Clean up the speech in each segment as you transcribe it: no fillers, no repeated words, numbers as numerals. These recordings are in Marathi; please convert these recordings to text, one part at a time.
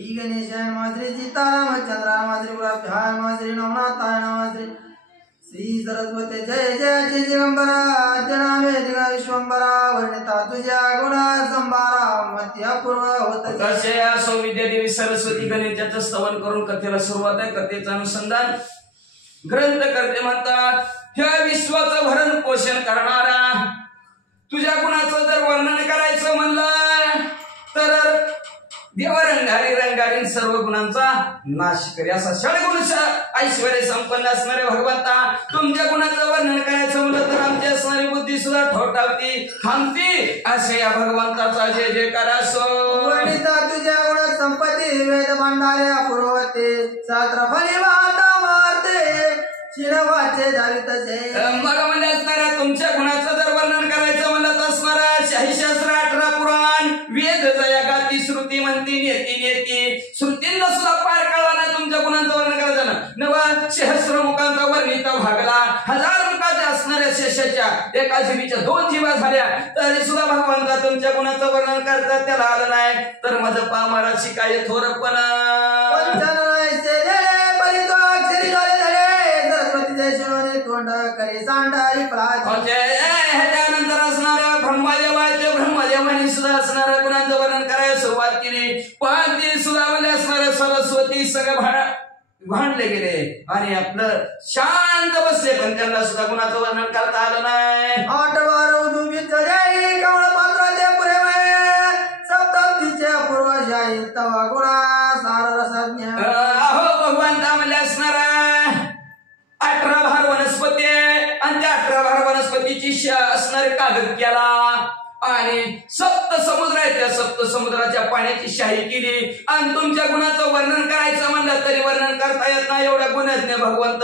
श्री गणेशाय नमः श्री सीतारामचंद्राय नमः श्री गुलाबजाय नमः श्री नवनाथाय नमः श्री सरस्वती जय जय जय दिगंबरा जनामे दिगा विश्वंबरा वर्णिता तुझ्या गुणा संभारा मती अपूर्व होत कसे असो विद्या देवी सरस्वती गणेशाचं स्तवन करून कथेला सुरुवात आहे. कथेचं अनुसंधान ग्रंथ करते म्हणतात, ह्या विश्वाचं भरण पोषण करणारा तुझ्या गुणाचं जर वर्णन करायचं म्हणलं तर देव रंगारी सर्व गुणांचा नाश करे असा षडगुण ऐश्वर्य संपन्न असणारे भगवंता, तुमच्या गुणाचं वर्णन करायचं म्हणलं तर आमची असणारी बुद्धी सुद्धा ठोठावती थांबती. असे या भगवंताचा जय जयकार असो. वर्णिता तुझ्या गुण संपत्ती वेद भांडारे अपूर्वते शास्त्र फली वाता मारते शिरवाचे धावित जय. मग म्हणजे असणाऱ्या तुमच्या गुणाचं जर वर्णन करायचं म्हणलं तर असणारा शास्त्र 18 पुराण वेद जयगाती श्रुती म्हणती नेती श्रुतींना सुद्धा पार कळला ना तुमच्या गुणांचं वर्णन करायचं ना. नवा सहस्र मुखांचा वर्णित भागला 1000 मुखाच्या असणाऱ्या शेषाच्या एका जीवीच्या 2 जीवा झाल्या तरी सुद्धा भगवंता तुमच्या गुणाचं वर्णन करतात त्याला आलं नाही तर माझं पामराची काय थोरपणा ह्याच्यानंतर असणारा ब्रह्मदेवाने सुद्धा असणाऱ्या गुणांचं वर्णन करायला सुरुवात केली. पण ती सुद्धा म्हणजे असणाऱ्या सरस्वती सगळं भांडले गेले आणि आपलं शांत बसले पण त्यांना सुद्धा गुणाचं वर्णन करता आलं नाही. 8 बार उदुबित जय कमळ पात्राचे पुरे सप्ततीचे पूर्वजाई तवा गुणा सार रसज्ञ. अहो भगवंता म्हणजे असणारा 18 भार वनस्पती आणि त्या 18 भार वनस्पतीची असणारे कागद केला आणि 7 समुद्र आहेत त्या 7 समुद्राच्या पाण्याची शाही केली आणि तुमच्या गुणाचं वर्णन करायचं म्हणलं तरी वर्णन करता येत नाही एवढ्या गुणज्ञ भगवंत.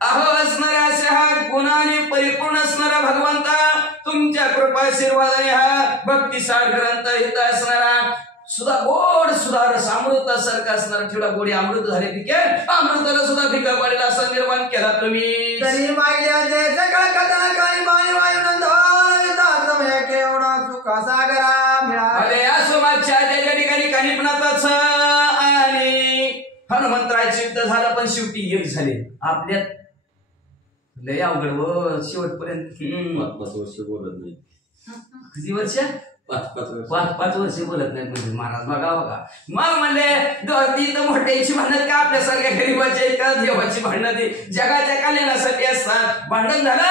अहो असणाऱ्या असे हा गुणाने परिपूर्ण असणारा भगवंता तुमच्या कृपा आशीर्वादाने हा भक्तिसार ग्रंथ हित असणारा सुद्धा गोड सुद्धा रस अमृतासारखा असणारा ठेवला. गोडी अमृत झाले पिके अमृताला सुद्धा फिका पडेल असा निर्माण केला तुम्ही. तरी मागल्याचे सकळ कथा काही पाणी वायुनंद समय केवढा सुखा सागरा मिळाले. असो मागच्या त्या ठिकाणी कानिपणाचाच आणि हनुमंतरायचे युद्ध झालं पण शेवटी एक झाले. आपल्यात लय अवघड व शेवटपर्यंत 5 वर्ष बोलत नाही. किती वर्ष? 5 वर्ष बोलत नाही म्हणजे महाराज बघा मग म्हणले ती तर मोठ्याची भांडण का आपल्यासारख्या गरीबाच्या एका देवाची भांडण ती जगाच्या कल्याणासाठी असतात. भांडण झालं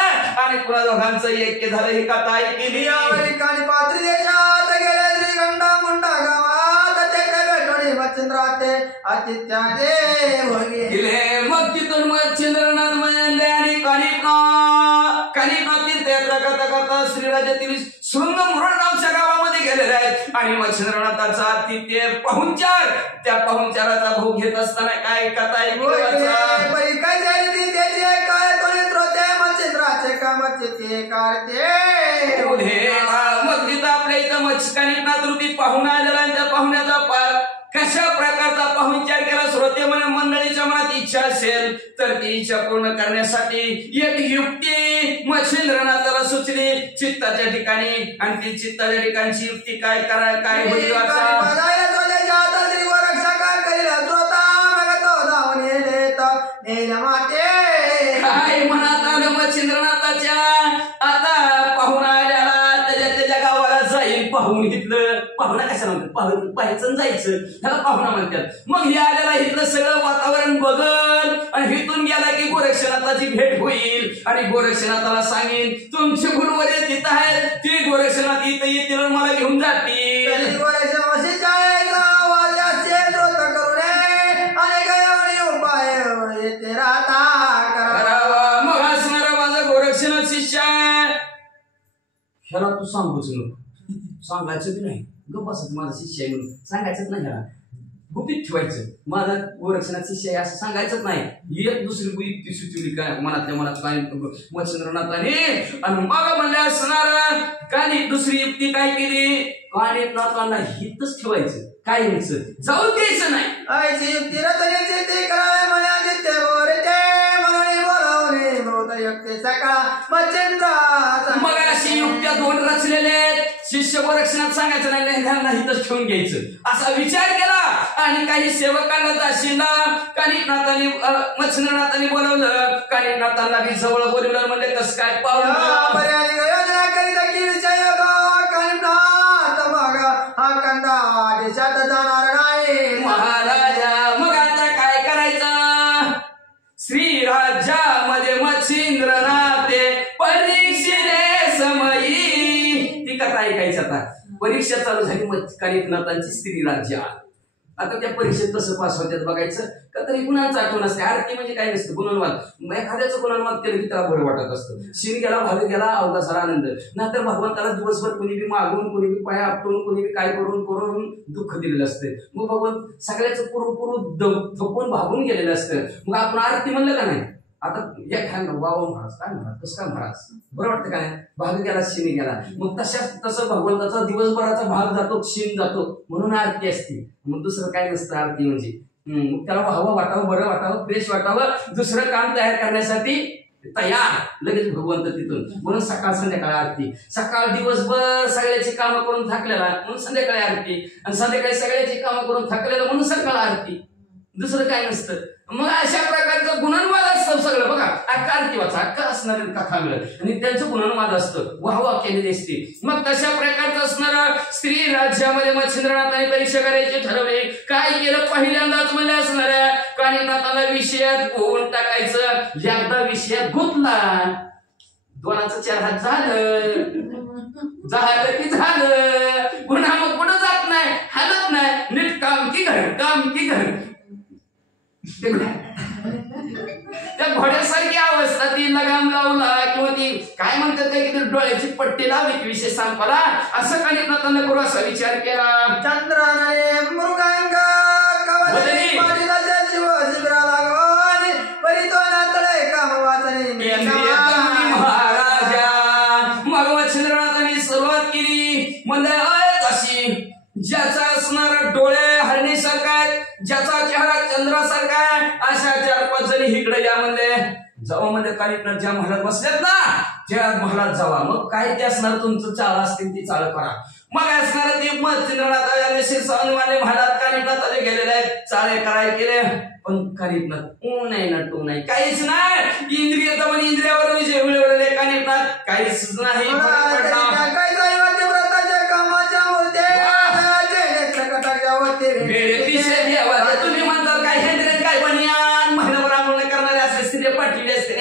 आणि पुन्हा दोघांचं ऐक्य झालं ही कथा ऐकली. पात्री देशात गेले श्रीगंडा मुंडा गावात मच्छिंद्राते आतिथ्याचे गेले. मग तिथून मच्छिंद्रनाथ म्हणले आणि कानिपनाथ तीर्थयात्रा करता श्रीराजातील शृंग मुरुड नावच्या गावामध्ये गेलेले आहेत आणि मच्छिंद्रनाथाचा आतिथ्य पाहुणचार त्या पाहुणचाराचा भोग घेत असताना काय कथा मग तिथं आपल्या इथं कानिपनाथ रूपी पाहुणा आलेला आणि त्या पाहुण्याचा कशा प्रकारचा पाहुणचार केला. श्रोते मंडळीच्या मनात इच्छा असेल तर ती इच्छा पूर्ण करण्यासाठी एक युक्ती मच्छिंद्रनाथाला सुचली चित्ताच्या ठिकाणी आणि ती चित्ताच्या ठिकाणची युक्ती काय होती काय मनात आलं मच्छिंद्रनाथाच्या. आता पाहुणा आल्याला त्याच्या गावाला जाईल पाहून घेतलं. पाहुणा कशाला म्हणतात पाहायचं जायचं त्याला पाहुणा म्हणतात. मग हे आल्याला इथलं सगळं वातावरण बघल आणि इथून गेला की गोरक्षनाथाची भेट होईल आणि गोरक्षनाथाला सांगेन तुमचे गुरुवर तिथं आहेत ते गोरक्षनाथ इथं येतील मला घेऊन जातील. मग असणारा माझा गोरक्षनाथ शिष्य ह्याला तू सांगूच नको सांगायचं बी नाही गप्प बसत माझा शिष्य आहे म्हणून सांगायचंच नाही ह्याला गुपित ठेवायचं. माझा गोरक्षनाथ शिष्य आहे असं सांगायचंच नाही. एक दुसरी युक्ती सुचवली काय मनातल्या मनात काय मच्छिंद्रनाथाने आणि मग म्हणले असणार कानी दुसरी युक्ती काय केली कानिपनाथांना हितच ठेवायचं काय व्हायचं जाऊ द्यायचं नाही. युक्ती रचनेचे ते करावे म्हणे आदित्य गोरे ते म्हणून बोलावणे बहुत युक्ती सकाळ मच्छिंद्राचा मग अशी युक्त्या दोन रचलेले शिष्य गोरक्षनाथ सांगायचं नाही, ह्यांना हिथंच ठेवून घ्यायचं असा विचार केला. आणि काही सेवकांना दाशीला कानिफनाथांनी मच्छिंद्रनाथांनी बोलवलं. कानिफनाथांना बी जवळ बोलवलं. म्हणजे कसं काय पाहून हा कंदा देशात जाणार नाही महाराजा. मग आता काय करायचं? श्री राज्यामध्ये मच्छिंद्रनाथे परीक्षेले समयी ती कथा ऐकायची. आता परीक्षा चालू झाली कानिफनाथांची स्त्री राज्यात. आता त्या परीक्षेत कसं पास होत्यात बघायचं का. तरी गुणांचं आठवण असते. आरती म्हणजे काय नसतं गुणवाद. एखाद्याचं गुणवाद केलं की त्याला बरं वाटत असतं. शिर गेला भावी गेला अवघा सारा आनंद. नाहीतर भगवंताला दिवसभर कुणी बी मागून कुणी बी पाया आपटून कुणी बी काय करून करून दुःख दिलेलं असतं. मग भगवंत सगळ्याचं पुरू थकून भागून गेलेलं असतं. मग आपण आरती म्हणलं का नाही. आता एक बाबा महाराज काय महाराज कसं काय महाराज बरं वाटतं काय. भाग गेला शिनी गेला. मग तसं भगवंताचा दिवसभराचा भाग जातो शिन जातो म्हणून आरती असते. मग दुसरं काय नसतं आरती म्हणजे. मग त्याला व्हावं वाटावं बरं वाटावं फ्रेश वाटावं दुसरं काम तयार करण्यासाठी तयार लगेच भगवंत तिथून. म्हणून सकाळ संध्याकाळ आरती. सकाळ दिवसभर सगळ्याची कामं करून थकलेला म्हणून संध्याकाळी आरती. आणि संध्याकाळी सगळ्याची कामं करून थकलेला म्हणून सकाळ आरती. दुसरं काय नसतं. मग अशा प्रकारचं गुणनवाद असतं सगळं बघा. अक्का आरती वाचा अक्का असणार कथा मिळत आणि त्यांचं गुणनवाद असतं. वाहवा केलेली असते. मग तशा प्रकारचं असणार स्त्री राज्यामध्ये मच्छिंद्रनाथांनी परीक्षा करायचे ठरवले. काय केलं पहिल्यांदाच म्हणजे असणार कानिफनाथाला विषयात पोहून टाकायचं. एकदा विषयात गुंतला दोनाचं 4 हात झालं की झालं. पुन्हा मग कुठं जात नाही हालत नाही. नीट काम की घर त्या घोड्यासारखी अवस्था ती लगाम लावला किंवा ती काय म्हणतात काय की डोळ्याची पट्टी लावली की विषय संपला असं कानिफनाथांना करू असा विचार केला. चंद्राने मृगांग कवली पाटीलाच्या शिव शिबिरा लागवली परितोना तळे काम वाचणे महाराजा. मग मच्छिंद्रनाथांनी सुरुवात केली. म्हणजे कशी ज्याचा असणार डोळे हरणीसारखा ज्याचा चेहरा चंद्रासारखा अशा 4-5 जणी इकडे या म्हणले जावा. म्हणजे कानिफनाथ ज्या महालात बसल्यात ना त्या महालात जावा. मग काय ते असणार तुमचं चाळ असतील ती चाळ करा. मग असणार ते मच्छिंद्रनाथ शिरसावणे महालात कानिफनाथ गेलेले आहेत चाळे कराय केले. पण कानिफनाथ ऊन नाही ना टू नाही काहीच नाही. इंद्रिय तर इंद्रियावर विजय मिळवलेले कानिफनाथ काहीच नाही. तुम्ही म्हणतात काय हेंद्रे काय बनियान महिनाभर आंदोलन करणारे असले स्त्री पाठवले असते.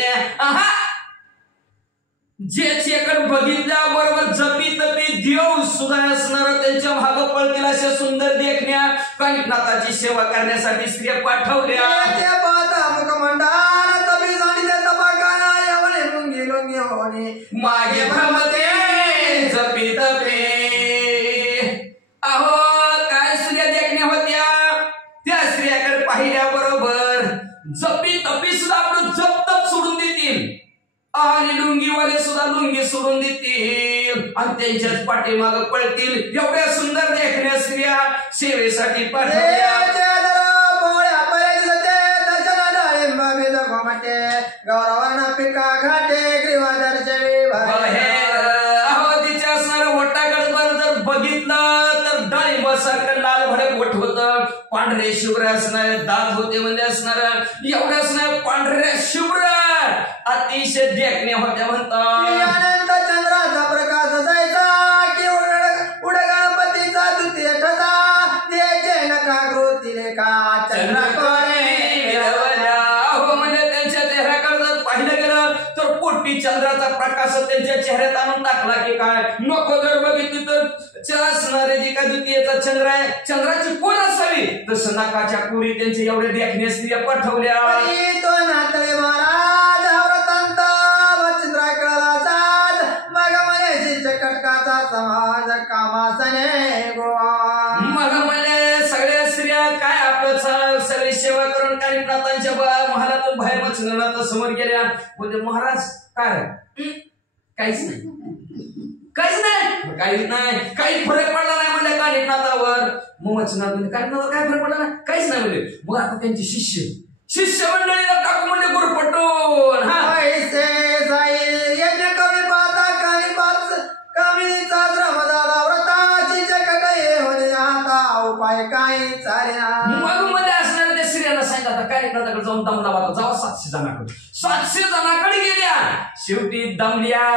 जे चेकड बघितल्याबरोबर जपी तपी देव सुद्धा असणार त्यांच्या भाग पळतील अशा सुंदर देखण्या कानिफनाथाची सेवा करण्यासाठी स्त्रिया पाठवल्या. मागे भ्रमते जपी तपे. अहो काय स्त्रिया देखण्या होत्या. त्या स्त्रियाकडे पाहिल्याबरोबर जपी तपी सुद्धा आपलं जप तप सोडून देतील आणि लुंगीवाले सुद्धा लुंगी सोडून देतील आणि त्यांच्याच पाठीमाग पळतील. एवढ्या सुंदर देखण्या स्त्रिया सेवेसाठी पाठवल्या. गौरवाना पिका घाटे ग्रीवादरचे अहो तिच्या असणार वटाकडे जर बघितलं तर डाळिंबासारखं लाल भडक वट होतं. पांढरे शुभ्र असणार दात होते म्हणजे असणार एवढं असणार पांढऱ्या शुभ्र अतिशय देखण्या होत्या म्हणतात. चंद्राचा प्रकाश जायचा की उड गणपतीचा द्वितीय ठसा द्यायचे नका कृतीले का चंद्राकडे म्हणजे त्यांच्या चेहऱ्याकडे जर पाहिलं गेलं तर पोटी चंद्राचा प्रकाश त्यांच्या चेहऱ्यात आणून टाकला की काय. नको जर बघितली तर असणारे जे का द्वितीयचा चंद्र आहे चंद्राची कोण असावी तसं नकाच्या पुरी त्यांचे एवढे देखण्या स्त्रिया पाठवल्या. तो नातळे महाराज व्रतांत मच्छिंद्राकडला साज मग म्हणे कटकाचा समाज कामासने गोवा. मग म्हणे सगळ्या स्त्रिया काय आपलं सगळी सेवा करून कानिफनाथांच्या महालातून बाहेर मच्छिंद्रनाथ समोर गेल्या. म्हणजे महाराज काय काहीच नाही काही फरक पडला नाही म्हणजे कानिफनाथावर. मग मच्छिंद्रनाथ म्हणजे कानिफनाथावर काय फरक पडला नाही काहीच नाही म्हणजे. मग आता त्यांचे शिष्य मंडळीला टाकू म्हणजे गुरपटून. हा पैसे जाईल यज्ञ कमी पाहता कमी पाच कमीचा श्रम झाला व्रताची चकटे होणे आता उपाय काही चालेना. मग मध्ये असणाऱ्या त्या स्त्रियांना सांगितलं आता कार्यक्रमाकडे जाऊन दमला वाला जावा 700 जणांकडे. 700 जणांकडे गेल्या. शेवटी दमल्या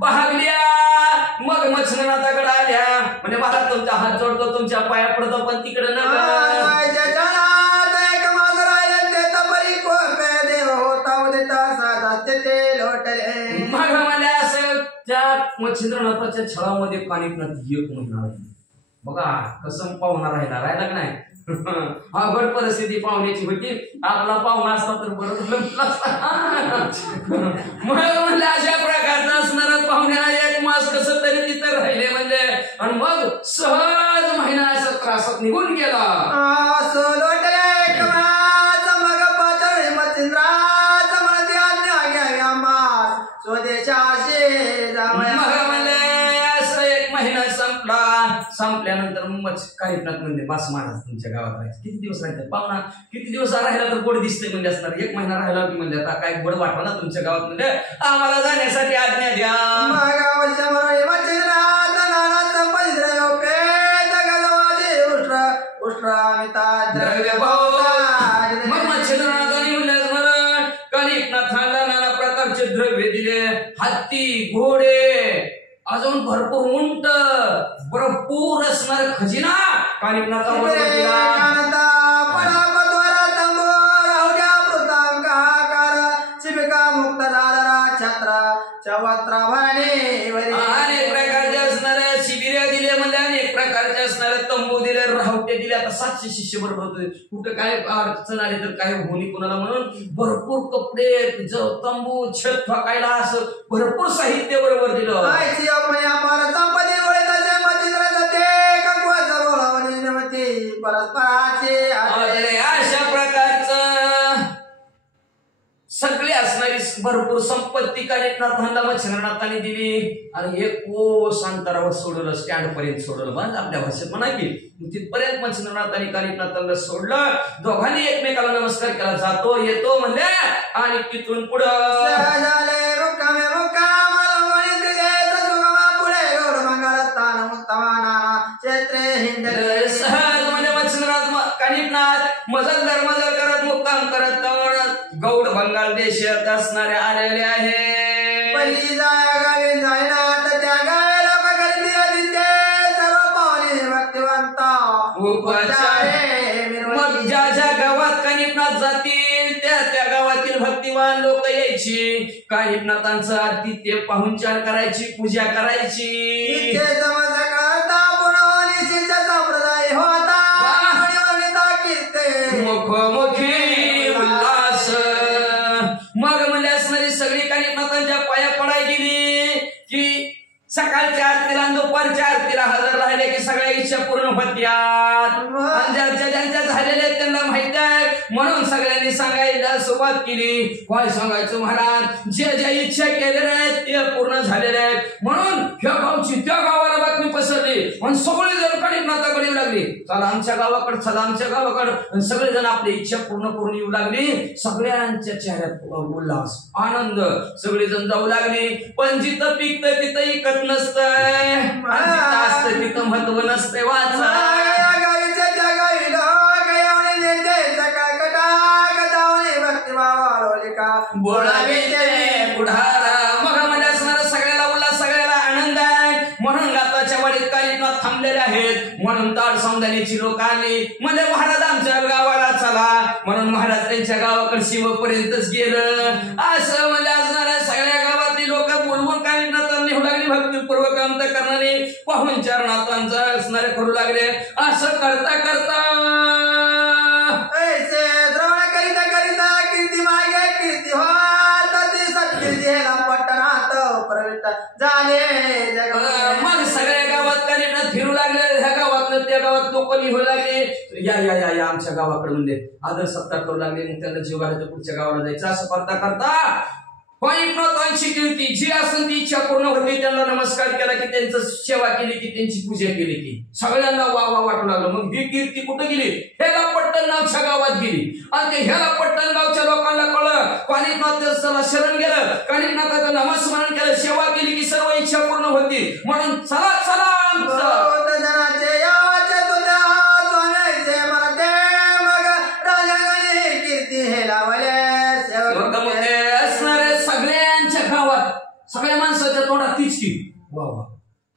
बहागल्या. मग मच्छिंद्रनाथाकडे आल्या म्हणजे महाराज तुमचा हात जोडतो तुमच्या पाया पडतो पण तिकडे मच्छिंद्रनाथाच्या छळामध्ये कानिफनाथ 1 महिना राहिला. बघा कसं पाहुणा राहिला का नाही. अवघड परिस्थिती पाहुण्याची होती. आपला पाहुणा असता तर बरोबर मग म्हणजे अशा प्रकारचा असणारा पाहुण्याला 1 मास कसं तरी तिथं राहिले म्हणजे आणि मग सहज महिना असा त्रासात निघून गेला. संपल्यानंतर कानिफनाथ म्हणले बस महाराज तुमच्या गावात राहायचं. किती दिवस राहायचं पाहुणा किती दिवस राहिला तर गोड दिसतंय म्हणजे असणार. 1 महिना राहिला की म्हणजे आता काय गोड वाटवा ना तुमच्या गावात म्हणजे आम्हाला जाण्यासाठी आज्ञा द्या. मग मच्छिंद्रनाथांनी म्हणलं कानिफनाथाला नाना प्रकारचे द्रव्य दिले. हत्ती घोडे अजून भरपूर उंट भरपूर असणार खजिना कानिफनाथावर दिला. अनेक प्रकारचे असणारे शिबिरे दिले म्हणजे अनेक प्रकारचे असणारे तंबू दिले राहुटे दिले. आता 700 शिष्य बरोबर होते. कुठे काय अडचण आली तर काय होणी कुणाला म्हणून भरपूर कपडे तंबू छत ठोकायला असं भरपूर साहित्य बरोबर दिलं. अशा प्रकारचं सगळी असणारी भरपूर संपत्ती कानिफनाथांना मच्छिंद्रनाथांनी दिली आणि 1 कोस अंतरावर सोडलं. स्टँड पर्यंत सोडलं म्हणजे आपल्या भाषेत म्हणा की तिथपर्यंत मच्छिंद्रनाथांनी कानिफनाथांना सोडलं. दोघांनी एकमेकाला नमस्कार केला. जातो येतो म्हणले आणि तिथून पुढं सहज म्हणजे मच्छिंद्रनाथ कानिफनाथ मजल करत मुक्काम करत गौड बंगाल देशात असणारे आलेले आहे. पहिली गावी जायना तर त्या गावी लोक गर्दी आदित्य सर्व पाहुणे भक्तिवंत मग ज्या ज्या गावात कानिफनाथ जातील त्या गावातील भक्तिवान लोक यायची. कानिफनाथांचं आतिथ्य पाहुणचार करायची पूजा करायची. संप्रदाय होता मुखोमुखी उल्हास. मग म्हणजे असणारी सगळी कानिफनाथांच्या पाया पडाय गेली की सकाळच्या आरतीला दुपारच्या आरतीला हजर राहिले की सगळ्या इच्छा पूर्ण होत्यात. ज्यांच्या झालेल्या त्यांना माहिती आहे म्हणून सगळ्यांनी सांगायला सुरुवात केली. काय सांगायचं महाराज जे ज्या इच्छा केलेल्या आहेत ते पूर्ण झालेल्या आहेत म्हणून ह्या गावची त्या गावाला बातमी पसरली आणि सगळे जण कानिफनाथाकडे येऊ लागली. चला आमच्या गावाकडे चला आमच्या गावाकडे. सगळेजण आपली इच्छा पूर्ण करून येऊ लागली. सगळ्यांच्या चेहऱ्यात उल्हास आनंद. सगळेजण जाऊ लागली. पण जिथं पिकतं तिथं इकत नसतंय असतं तिथं महत्व नसतंय. वाचा मग म्हणजे असणारा सगळ्याला उल्हास सगळ्याला आनंद आहे म्हणून गाताच्या वाडीत कानिफनाथ थांबलेले आहेत. म्हणून ताड समदानीची लोक आली म्हणजे महाराज आमच्या गावाला चला म्हणून महाराज त्यांच्या गावाकडे शिवपर्यंतच गेलं. असं म्हणजे असणाऱ्या सगळ्या गावातली लोक बोलवून कानिफनाथांना नेऊ लागली. भक्तीपूर्वक अंत करणारे पाहुणचार नाथांचा असणारे करू लागले. असं करता करता कीर्ती मागे कीर्ती हो सत्कीर्ती पट्टनात प्रविष्ट झाले. मग सगळ्या गावात कानिफनाथ फिरू लागले. ह्या गावात त्या गावात लोक निघू लागले. या या या या आमच्या गावाकडे म्हणजे आदर सत्कार करू लागले. मग त्यांना जीव घालायचं पुढच्या गावाला जायचं. असं करता करता कानिफनाथांची कीर्ती जी असेल ती इच्छा पूर्ण होती. त्यांना नमस्कार केला की त्यांचं सेवा केली की त्यांची पूजा केली की सगळ्यांना वाह वाटू लागलं. मग ही कीर्ती कुठं गेली? हेलापट्टण नावच्या गावात गेली. आणि ते हेलापट्टण गावच्या लोकांना कळलं कानिफनाथाला शरण गेलं, कानिफनाथाचं नामस्मरण केलं, सेवा केली की सर्व इच्छा पूर्ण होती. म्हणून चला चला सगळ्या माणसाच्या तोंडात तीच की वा वा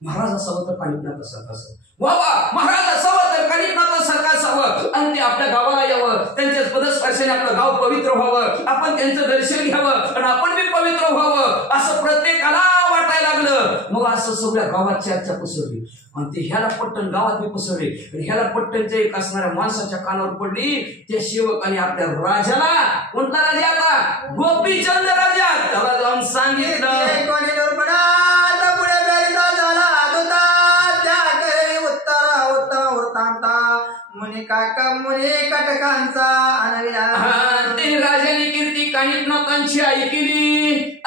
महाराज असावं तर कानिफनाथासारखं असावं, वा वा महाराज असावं तर कानिफनाथासारखं असावं. आणि ते आपल्या गावाला यावं, त्यांच्या पदस्पर्शाने आपलं गाव पवित्र व्हावं, आपण त्यांचं दर्शन घ्यावं आणि आपण बी पवित्र व्हावं असं प्रत्येकाला वाटायला लागलं. मग असं सगळ्या गावात चर्चा पसरली आणि ते ह्याला पट्टण गावात बी पसरले. आणि ह्याला पट्टणच्या एक असणाऱ्या माणसाच्या कानावर पडली. त्या सेवकाने आपल्या राजाला, कोणता राजा आता? गोपीचंद राजा, त्याला जाऊन सांगितलं काका मुने कटकांचा ते राजाने कीर्ती कानिफनाथांची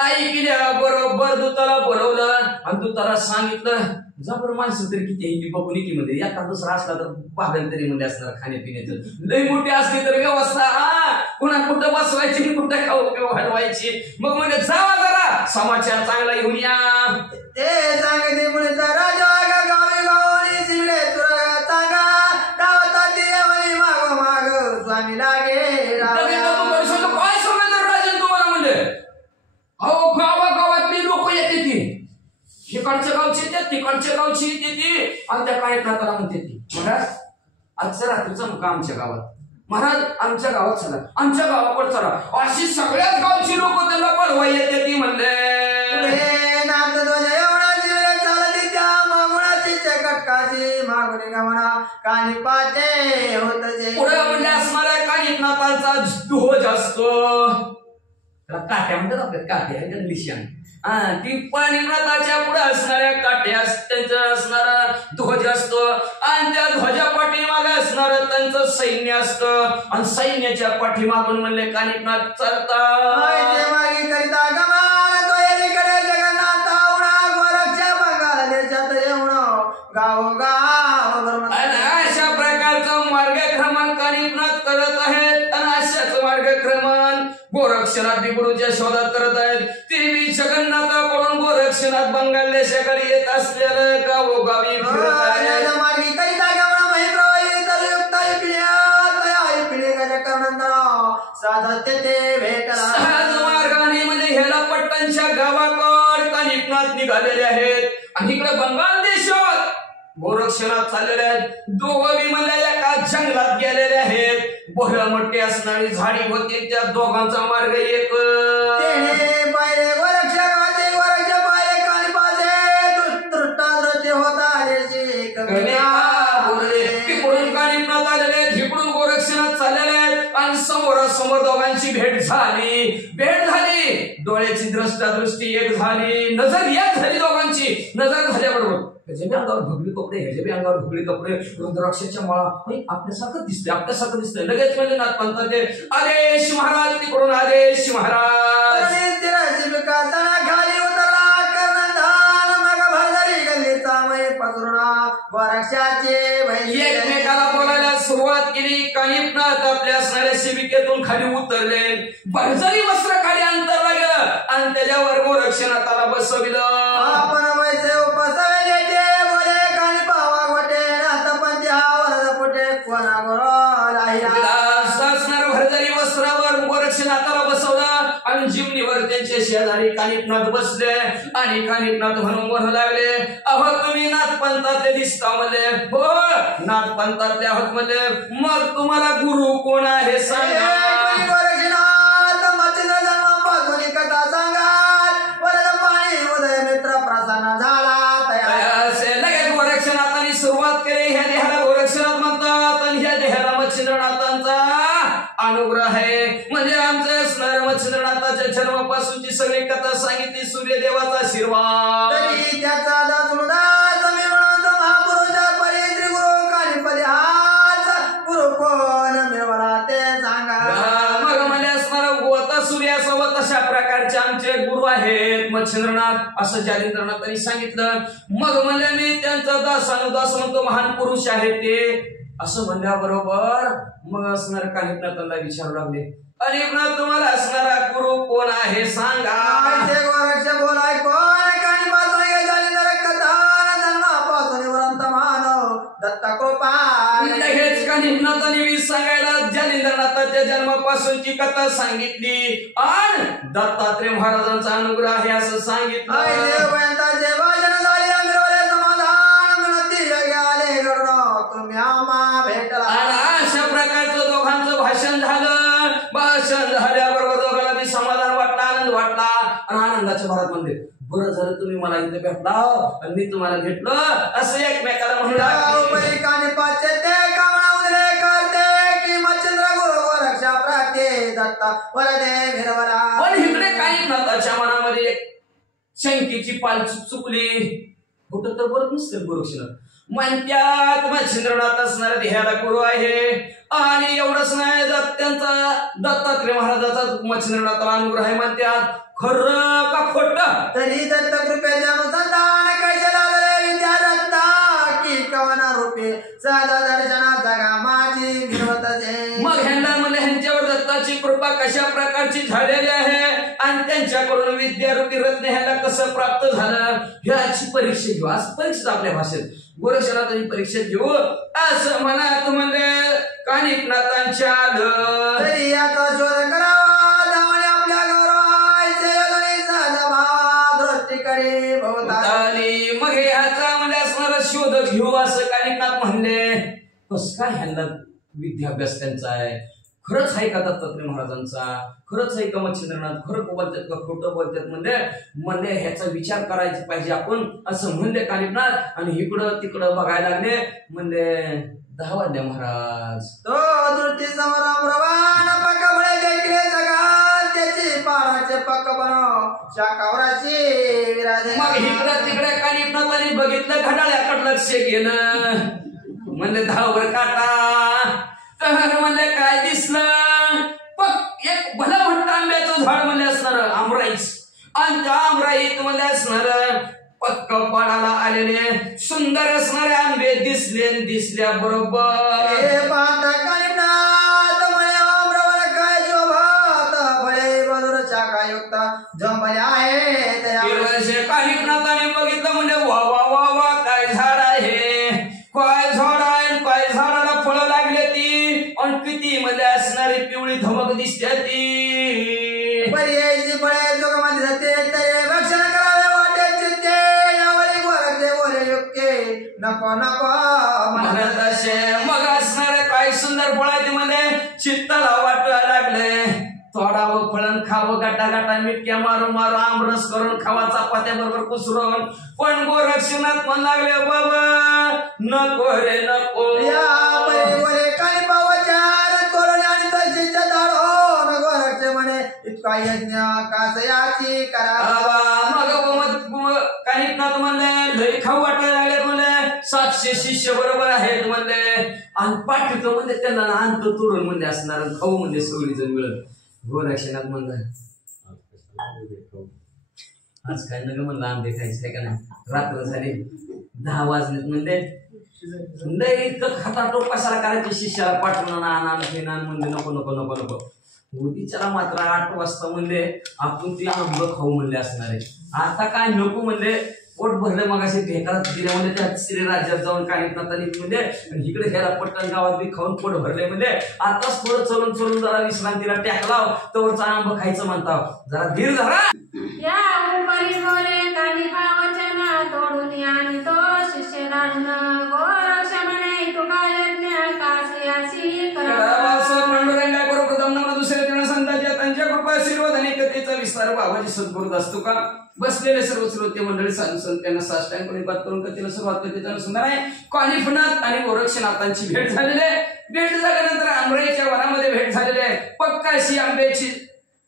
ऐकल्या बरोबर दूताला बोलवलं आणि दूताला सांगितलं जा बरं माणसं तरी किती आहे ती बघून की मध्ये एका दुसरा असला तर पागल तरी म्हणजे असणार खाण्यापिण्याचं. लई मोठी असली तर व्यवस्था कुणा कुठं बसवायची कुठं खाऊ घालवायची. मग म्हणजे जावा जरा समाचार चांगला घेऊन या. ते सांगते मुळे राजा गावी गावणी शिवले तुरा चांगा गावात देवणी माग माग स्वामी लागे काय समजलं राजन तुम्हाला म्हणले? अहो गावागावातली लोक येते ती, तिकडच्या गावची येते तिकडच्या गावची येते आणि त्या कानिफनाथाला म्हणते ती महाराज आजच्या रात्रीचं मुका आमच्या गावात, महाराज आमच्या गावात चला, आमच्या गावाकडे चला. अशी सगळ्याच गावची लोक त्याला बोलवा येते ती म्हणले पुढे म्हणजे असणाऱ्या कानिफनाथांचा ध्वज असतो, त्याला काट्या म्हणतात आपल्या काट्या निशाण. ती कानिफनाथाच्या पुढे असणाऱ्या काट्या त्यांचा असणारा ध्वज असतो आणि त्या ध्वजा पाठीमागे असणार त्यांचं सैन्य असतं आणि सैन्याच्या पाठीमागून म्हणले कानिफनाथ चालतात अशा प्रकारचा मार्गक्रमण कानिफनाथ करत आहेत. आणि अशाच मार्गक्रमण गोरक्षनाथ गुरुच्या शोधात करत आहेत. ते बी जगन्नाथाकडून गोरक्षनाथ बंगाल देशाकडे येत असलेलं गावोगावी फिरत आहेत. सहज मार्गाने म्हणजे हेलापट्टणच्या गावाकड कानिफनाथ निघालेले आहेत आणि इकडे बंगाल देशात गोरक्षनाथ चाललेले आहेत. दोघं बी म्हणजे एका जंगलात गेलेले आहेत. भोर मोठी असणारी झाडी होती, त्या दोघांचा मार्ग एक तिकडून कानिफनाथ आलेले आहेत, इकडून गोरक्षनाथ चाललेले आहेत आणि समोरासमोर दोघांची भेट झाली. डोळ्याची दृष्टी एक झाली, नजर एक झाली. दोघांची नजर झाल्याबरोबर ह्याच्या बी अंगावर भगवी कपडे, ह्याच्या बी अंगावर भगवी कपडे, रुद्राक्षाच्या माळा, आपल्यासारखं दिसतंय. लगेच म्हणजे नाथपंथ ते आदेश महाराज, तिकडून आदेश महाराज. एकमेकाला बोलायला सुरुवात केली. कानिफनाथ आपल्या असणाऱ्या सेविकेतून खाली उतरले, भरजरी वस्त्र खाली अंतरला गेलं आणि त्याच्यावर गोरक्षनाथाला बसविलं. आपण वैसे उपसवे बोले कानी पावा गोटे नाथपंथी आवर पुटे कोणा असणार भरजरी वस्त्रावर गोरक्षनाथाला बसवलं आणि जिमनीवर त्यांचे शेजारी कानिफनाथ बसले आणि कानिफनाथ म्हणून म्हणू लागले अहो तुम्ही नाथपंथातले दिसता म्हणले. हो नाथपंथातले आहोत म्हणले. मग तुम्हाला गुरु कोण आहे सांगा. कथा सांगात वरद पाणी उदय मित्र प्रसन्न झाला लगेच गोरक्षनाथांनी सुरुवात केली. ह्या देहाला गोरक्षनाथ म्हणतात आणि ह्या देहाला मच्छिंद्रनाथांचा अनुग्रह आहे. म्हणजे आमचं असणाऱ्या मच्छिंद्रनाथाच्या जन्मापासूनची सगळी कथा सांगितली. सूर्यदेवाचा आशीर्वाद तरी त्याचा दासुदास मी म्हणतो महापुरुषा परी श्री गुरु कानिपदी हाच गुरु कोण मिळवला ते सांगा. मग म्हणजे असणारा गोता सूर्यासोबत अशा प्रकारचे आमचे गुरु मच्छिंद्रनाथ असं जालिंद्रनाथांनी सांगितलं. मग म्हणले मी त्यांचा दासानुदास म्हणतो महान पुरुष आहे ते असं म्हणल्याबरोबर मग असणार कानिफनाथांना विचारू लागले, कानिफनाथ तुम्हाला असणारा गुरु कोण आहे सांगा. गोरक्ष बोलाय कोण कानिफनाथ सांगे जालिंदर कथा जन्मापासून वरंत मानव दत्ता कृपा. लगेच कानिफनाथांनी सांगायला जालिंद्रनाथाच्या जन्मापासूनची कथा सांगितली आणि दत्तात्रय महाराजांचा अनुग्रह आहे असं सांगितलं. अशा प्रकारचं दोघांचं भाषण झालं. भाषण झाल्याबरोबर दोघांना मी समाधान वाटला, आनंद वाटला आणि आनंदाच्या भरात म्हणले, बरं झालं तुम्ही मला इथे भेटला आणि मी तुम्हाला भेटलो असं एकमेकाला म्हणलं. पण इकडे कानिफनाथाच्या मनामध्ये एक शंकेची पाल चुकली. कुठं तर बरं नसतं गोरक्षनाथ म्हणत्यात मच्छिंद्रनाथ असणारा ह्याला गुरु आहे आणि एवढंच नाही त्यांचा दत्तात्रय महाराजाचा मच्छिंद्रनाथाला अनुग्रह आहे म्हणत्यात. खरं का खोटं? तरी दत्त कृपेच्या अनुसंधान कैशाला विद्या दत्ता की कवना रूपे साधा दर्शनाचा गामाची भिरवतचे. मग ह्यांना म्हणजे ह्यांच्यावर दत्ताची कृपा कशा प्रकारची झालेली आहे आणि त्यांच्याकडून विद्यारूपी रत्न ह्याला कसं प्राप्त झालं ह्याची परीक्षा घेऊ. असं परीक्षा आपल्या भाषेत गोरक्षनाथांची परीक्षा घेऊ असं म्हणत म्हणजे कानिफनाथांच्या आलं. तरी याचा शोध करावा धावणे आपल्या गौरवाचे साधा भावा दृष्टी करे भवताली. मग ह्याचा म्हणजे असणारा शोध घेऊ असं कानिफनाथ म्हणले. कस काय ह्यांना विद्याभ्यास त्यांचा आहे, खरंच आहे का दत्तात्रय महाराजांचा, खरंच आहे का मच्छिंद्रनाथ, खरं बोलतात का खोटं बोलतात म्हणजे ह्याचा विचार करायचा पाहिजे आपण असं म्हणले कानिफनाथ. आणि इकडं तिकडं बघायला लागले. म्हणजे 10 वाजले महाराज. तो दृष्टी समोर प्रवान पक्क बळे देखील जगात त्याची पाडाचे पक्क बनव शाकावराची विराजे. मग इकडं तिकडे कानिफनाथांनी बघितलं, घड्याळ्याकडे लक्ष गेलं. म्हणजे 10 वर काटा तर म्हणजे काय दिसलं, एक भला म्हणतं आंब्याचं झाड म्हणजे असणार आमराईच आणि त्या आमराईत म्हणजे असणार पक्क पाडाला आलेले सुंदर असणारे आंबे दिसल्या बरोबर. पाहता कानिफनाथ म्हणे आम्रवर काय शोभात फळे मधुर शाखायुक्त जमले आहे. कानिफनाथाने बघितलं म्हणजे वा वा वा वा काय झाड आहे, काय झाड आहे, काय झाडाला फळं लागले ती आणि किती मध्ये असणारी पिवळी धमक दिसते ती. पर्यायची फळे जोगमध्ये जाते तरी भक्षण करावे वाटेचे ते यावरी गोरखे बोले युक्ते नको नको म्हणत असे. मग असणारे काय सुंदर फळ आहे मध्ये चित्ताला वाटायला लागले. तोडावं फळण खावं गाटा गाटा मिटक्या मारून मारून आमरस करून खावा चपात्या बरोबर कुसरून. पण गोरक्षनाथ म्हण लागले बाबा नको रे नको. या परे काही पावचार करून आणि तशीच दाडो न गोरक्ष म्हणे इतका यज्ञ कासयाची करा. मग कानिफनाथ म्हणले लई खाऊ वाटायला लागले म्हणले 700 शिष्य बरोबर आहेत म्हणले आणि पाठवतो म्हणजे त्यांना आणतो तोडून म्हणजे असणार खाऊ म्हणजे सगळी जण मिळत. गोरक्षनाथ म्हणलं आज काय नका म्हणलं आंबे खायचे का नाही, रात्र झाली 10 वाजलेत म्हणजे लय इतकं खटाटोप कशाला करायचं शिष्याला पाठवून आणा म्हणजे नको नको नको नको. उद्याच्याला मात्र 8 वाजता म्हणले आपण ती आंब खाऊ म्हणले असणार आहे. आता काय नको म्हणले पोट भरले. मग असे भेटायला दिल्या म्हणजे त्या श्री राज्यात जाऊन कानिफनाथांनी म्हणजे इकडे घ्यायला पट्टण गावात बी खाऊन पोट भरले म्हणजे आताच थोडं चलून चलून जरा विश्रांतीला टाकलाव तवरचा आंब खायचं म्हणताव. जरा धीर धरा. या उपरी बोले कानिफा वचन तोडून आणि तो शिष्य लाडून गोरक्ष म्हणे तुका यज्ञ कासयाची करा. पांडुरंगा बरोबर दमनावर दुसऱ्या दिवशी संतांच्या त्यांच्या कृपा आशीर्वाद आणि कथेचा विस्तार बाबाजी सद्गुरूत असतो का. बसलेले सर्व श्रोते मंडळी साधू संत त्यांना साष्टांग प्रणिपात करून कथेला सुरुवात करते. अनुसंधान आहे कानिफनाथ आणि गोरक्षनाथांची भेट झालेली आहे. भेट झाल्यानंतर आंबराईच्या वनामध्ये भेट झालेली आहे. पक्का अशी आंब्याची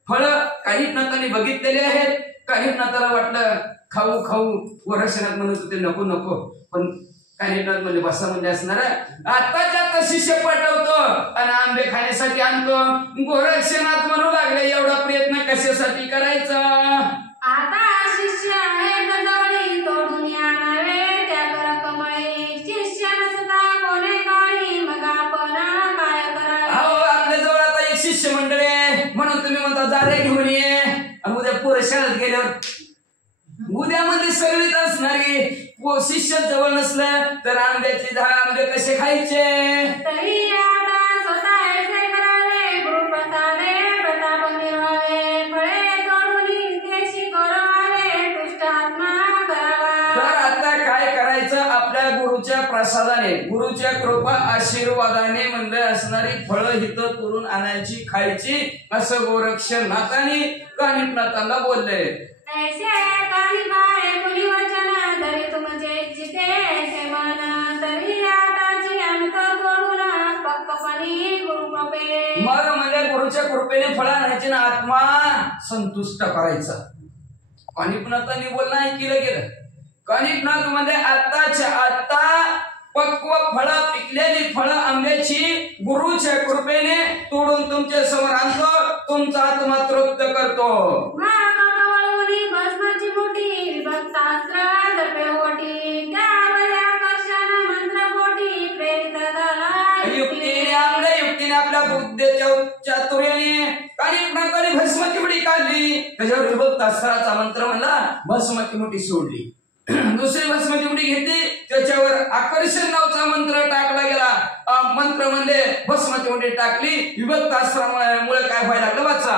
फळं कानिफनाथांनी बघितलेली आहेत. कानिफनाथाला वाटलं खाऊ खाऊ. गोरक्षनाथ म्हणत होते नको नको. पण कानिफनाथ म्हणजे बसा म्हणजे असणार आताच्या शिष्य पाठवतो आणि आंबे खाण्यासाठी आणतो. गोरक्षनाथ म्हणू लागले एवढा प्रयत्न कशासाठी करायचा. आता शिष्य द्राक्ष आहेत जवळी तोडून आणावे त्या कर कमळे शिष्य नसता कोणे काळी मग आपण काय करावे. अहो आपल्या जवळ आता एक शिष्य मंडळ आहे म्हणून तुम्ही म्हणता जा रे घेऊन ये आणि उद्या पोरं शाळेत गेल्यावर उद्या मध्ये सगळीच असणार की शिष्य जवळ नसलं तर आंब्याचे 10 आंबे कसे खायचे. तरी आता स्वतः ऐसे करावे गुरुप्रसादे प्रताप मिरवावे फळे तोडून देशी करावे तुष्ट आत्मा करावा. तर आता काय करायचं आपल्या गुरुच्या प्रसादाने गुरुच्या कृपा आशीर्वादाने म्हणलं असणारी फळं हिथं तोडून आणायची खायची असं गोरक्षनाथांनी कानिफनाथांना बोलले. ऐसे कानिफा ऐकुनी वचन तरी तुमचे इच्छिते ऐसे मन तरी आताची अंत तोडून पक्कपणी गुरुकृपे. मग म्हणजे गुरुच्या कृपेने फळं आणायची ना आत्मा संतुष्ट करायचा. कानिफनाथांनी बोलणं ऐकलं गेलं. कानिफनाथ मध्ये आत्ताच्या आत्ता पक्व फळं पिकलेली फळं आंब्याची गुरुच्या कृपेने तोडून तुमच्या समोर आणतो तुमचा आत्मा तृप्त करतो. भस्माची मोठी विभक्तास्त्र जपे ओटी त्यामध्ये आकर्षण मंत्र पोटी प्रेरित झाला युक्तीने आपल्या बुद्धीच्या चातुर्याने कानिफनाथांनी भस्माची मुठी काढली त्याच्यावर विभक्तास्त्राचा मंत्र म्हणला भस्माची मुठी सोडली. दुसरी भस्माची मुठी घेतली त्याच्यावर आकर्षण नावाचा मंत्र टाकला गेला. मंत्र म्हणले भस्माची मुठी टाकली विभक्तास्त्रामुळे काय व्हायला लागलं वाचा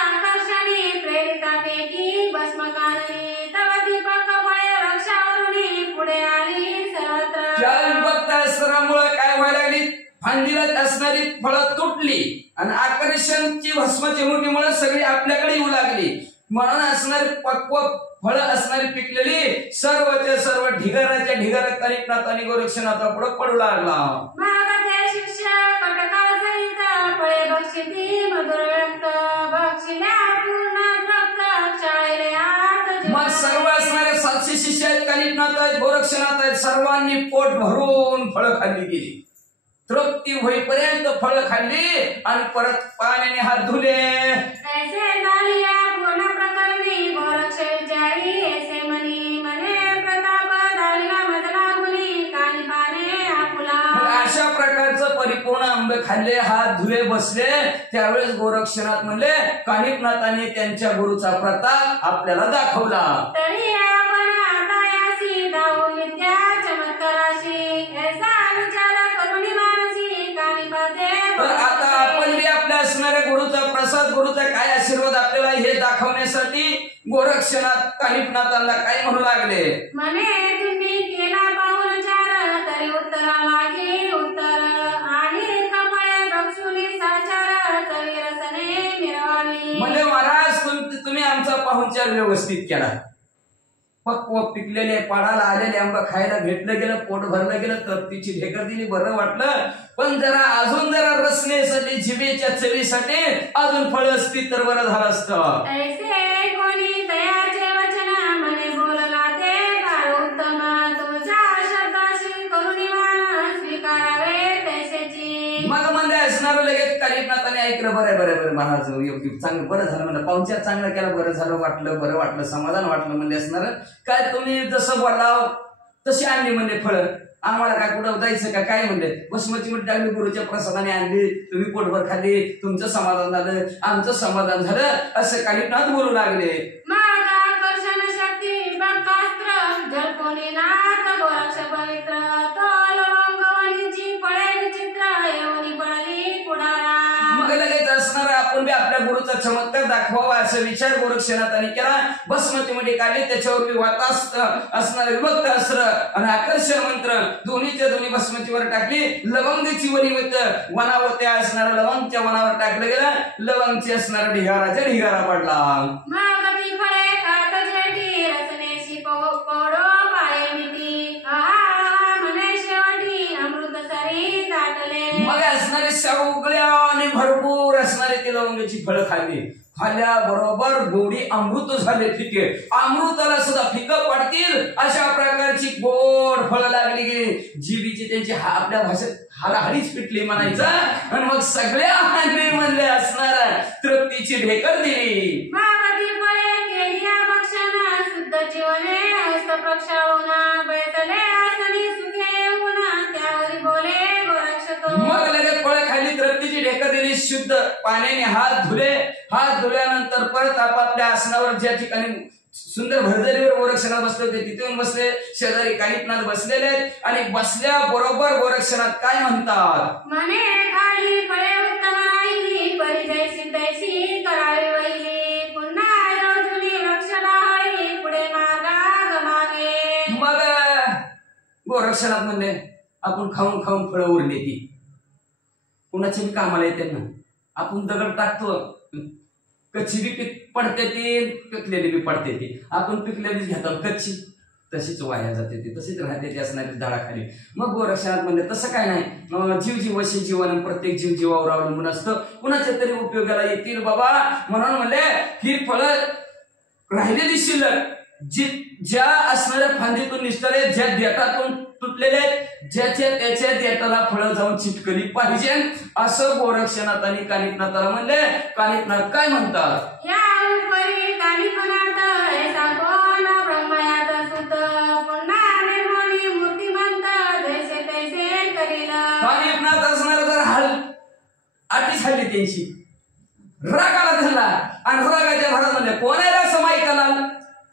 आकर्षणी प्रेरितापैकी भस्मकाननी तव दीपक फळे रक्षावरुनी पुढे आली सर्वत्र. त्या विभक्तास्त्रामुळे काय व्हायला लागली फांदीला असणारी फळं तुटली आणि आकर्षणची भस्माची मुठीमुळे सगळी आपल्याकडे येऊ लागली. म्हणून असणारी पक्व फळं असणारी पिकलेली सर्वच्या सर्व ढिगाराच्या ढिगारा कानिफनाथांनी गोरक्षनाथा पुढे पडू लागला. महागते शिष्य कटकाळ सहित फळे बक्षिती मधुर व्यक्त बक्षिल्या पूर्ण रक्त चाळले आत. मग सर्व असणारे 700 शिष्य आहेत कानिफनाथ आहेत गोरक्षनाथ आहेत सर्वांनी पोट भरून फळं खाल्ली गेली. तृप्ती होईपर्यंत फळं खाल्ली आणि परत पाण्याने हात धुले. ऐसे झाली या पूर्ण प्रकरणी गोरक्ष विचारी ऐसे मनी मने प्रताप झाला मजला गुणी कानिफाने आपुला. अशा प्रकारचं परिपूर्ण आंबे खाल्ले हात धुले बसले त्यावेळेस गोरक्षनाथ म्हणले कानिफनाथांनी त्यांच्या गुरुचा प्रताप आपल्याला दाखवला. तरी आपण आता यासी दाऊ विद्या चमत्काराशी ऐसा विचार करुणी मानसी कानिफाते. तर आता आपण बी आपल्या असणाऱ्या गुरुचा प्रसाद गुरुचा काय आशीर्वाद आपल्याला हे दाखवण्यासाठी गोरक्षनाथ कानिफनाथांना काय म्हणू लागले म्हणे तुम्ही केला पाऊल चार तरी उत्तरा लागे उत्तर आणि कपळे बक्षुली साचार चवी रसने मिळवावी. म्हणजे महाराज तुम्ही आमचा पाहुणचार व्यवस्थित केला. पक्व पिकलेले पाडाला आलेले आंबा खायला भेटलं गेलं पोट भरलं गेलं तर तिची ढेकर दिली बरं वाटलं. पण जरा अजून जरा रसनेसाठी जिभेच्या चवीसाठी अजून फळ असती तर बरं झालं असतं. ऐसे कोणी तयाचे वचन म्हणे बोलला ते फार उत्तम तुमच्या शब्दाशी करुणी मान स्वीकारावे तैसेची. मग म्हणजे असणार लगेच कानिफनाथांनी ऐकलं बरं महाराज योग्य चांगलं बरं झालं म्हणलं पाहुणचार चांगला केला बरं झालं बरं वाटलं समाधान वाटलं म्हणजे असणार काय तुम्ही जसं बोलाव तशी आणली म्हणले फळं आम्हाला काय कुठं जायचं का काय म्हणले भस्माची मुठी टाकली गुरुच्या प्रसादाने आणली तुम्ही पोटभर खाल्ली तुमचं समाधान झालं आमचं समाधान झालं असं कानिफनाथ बोलू लागले. मग आकर्षण शक्ती विभक्तास्त्र जलकोणी नाथ गोरक्ष पवित्र तो लवंगवणीची फळे विचित्र येऊनी पडली पुढारा. मग लगेच असणार आपण बी आपल्या गुरुचा चमत्कार दाखवावा असा विचार गोरक्षनाथांनी केला. भस्माची मुठी काढली त्याच्यावर वातास्त्र असणार विभक्त अस्त्र आणि आकर्षण मंत्र दोन्ही भस्माची वर टाकली. लवंगची वरी वनावर त्या असणाऱ्या लवंगच्या वनावर टाकलं गेलं. लवंगची असणारा ढिगारा पडला. मग ती फळे खात जेठी रसनेशी पोडो पाये मिठी म्हणे शेवटी अमृत सरी दाटले. मग असणारे सगळ्या आणि भरपूर असणारे ते लवंगाची फळं खाल्ली. खाल्ल्याबरोबर गोडी अमृत झाले फिके अमृताला सुद्धा फिकं पडतील अशा प्रकारची गोड फळं लागली गेली. जीबीची त्यांची आपल्या भाषेत हाडाहाडीच पिटली म्हणायचं आणि मग सगळ्या म्हणले असणार तृप्तीची ढेकर दिली. मग ती फळे केली भक्ष वृक्षावना बैठले आसनी सुखे पुन्हा त्यावरी बोले गोरक्षक. मग लगेच फळ खाली तृप्तीची ढेकर दिली, शुद्ध पाण्याने हात धुले. हात धुल्यानंतर परत आपापल्या आसनावर ज्या ठिकाणी सुंदर भरजरीवर गोरक्षनाथ बसले होते तिथून बसले. शेजारी कानिफनाथ बसलेले आहेत आणि बसल्या बरोबर गोरक्षनाथ काय म्हणतात, म्हणे खाली फळे उत्तम राहिली परिजयसी तैसी करावी वहिली पुन्हा योजनी वृक्ष डाळी पुढे मागा गमागे. मग गोरक्षनाथ म्हणले आपण खाऊन खाऊन फळं उरली ती कुणाच्या बी कामाला येते ना. आपण दगड टाकतो, कच्ची बी पडते ती, पिकलेली बी पडते ती. आपण पिकलेलीच घेतो, कच्ची तशीच वाया जाते ती, तशीच राहते ती असणारी झाडाखाली. मग गोरक्षनाथ म्हणले तसं काय नाही, जीव जीवशी जीवन, प्रत्येक जीव जीवावर अवलंबून असतं, कुणाच्या तरी उपयोगाला येतील बाबा. म्हणून म्हणले ही फळं राहिलेली शिल्लक ज्या असणाऱ्या फांदीतून निसटले, ज्या देठातून तुटलेले, ज्याच्या त्याच्या देठाला फळं जाऊन चिटकली पाहिजे असं गोरक्षनाथ आणि कानिफनाथाला म्हणले. कानिफनाथ काय म्हणतात, या उपरी कानिफनाथ ऐसा कोण ब्रह्मयाचा सुत पुन्हा निर्मोही मूर्तिमंत जैसे तैसे करील. कानिफनाथ असणार तर आटीच हल्ली त्यांची, रागाला धरला आणि रागाच्या भरात म्हणले कोण आहे रा समायिकाला,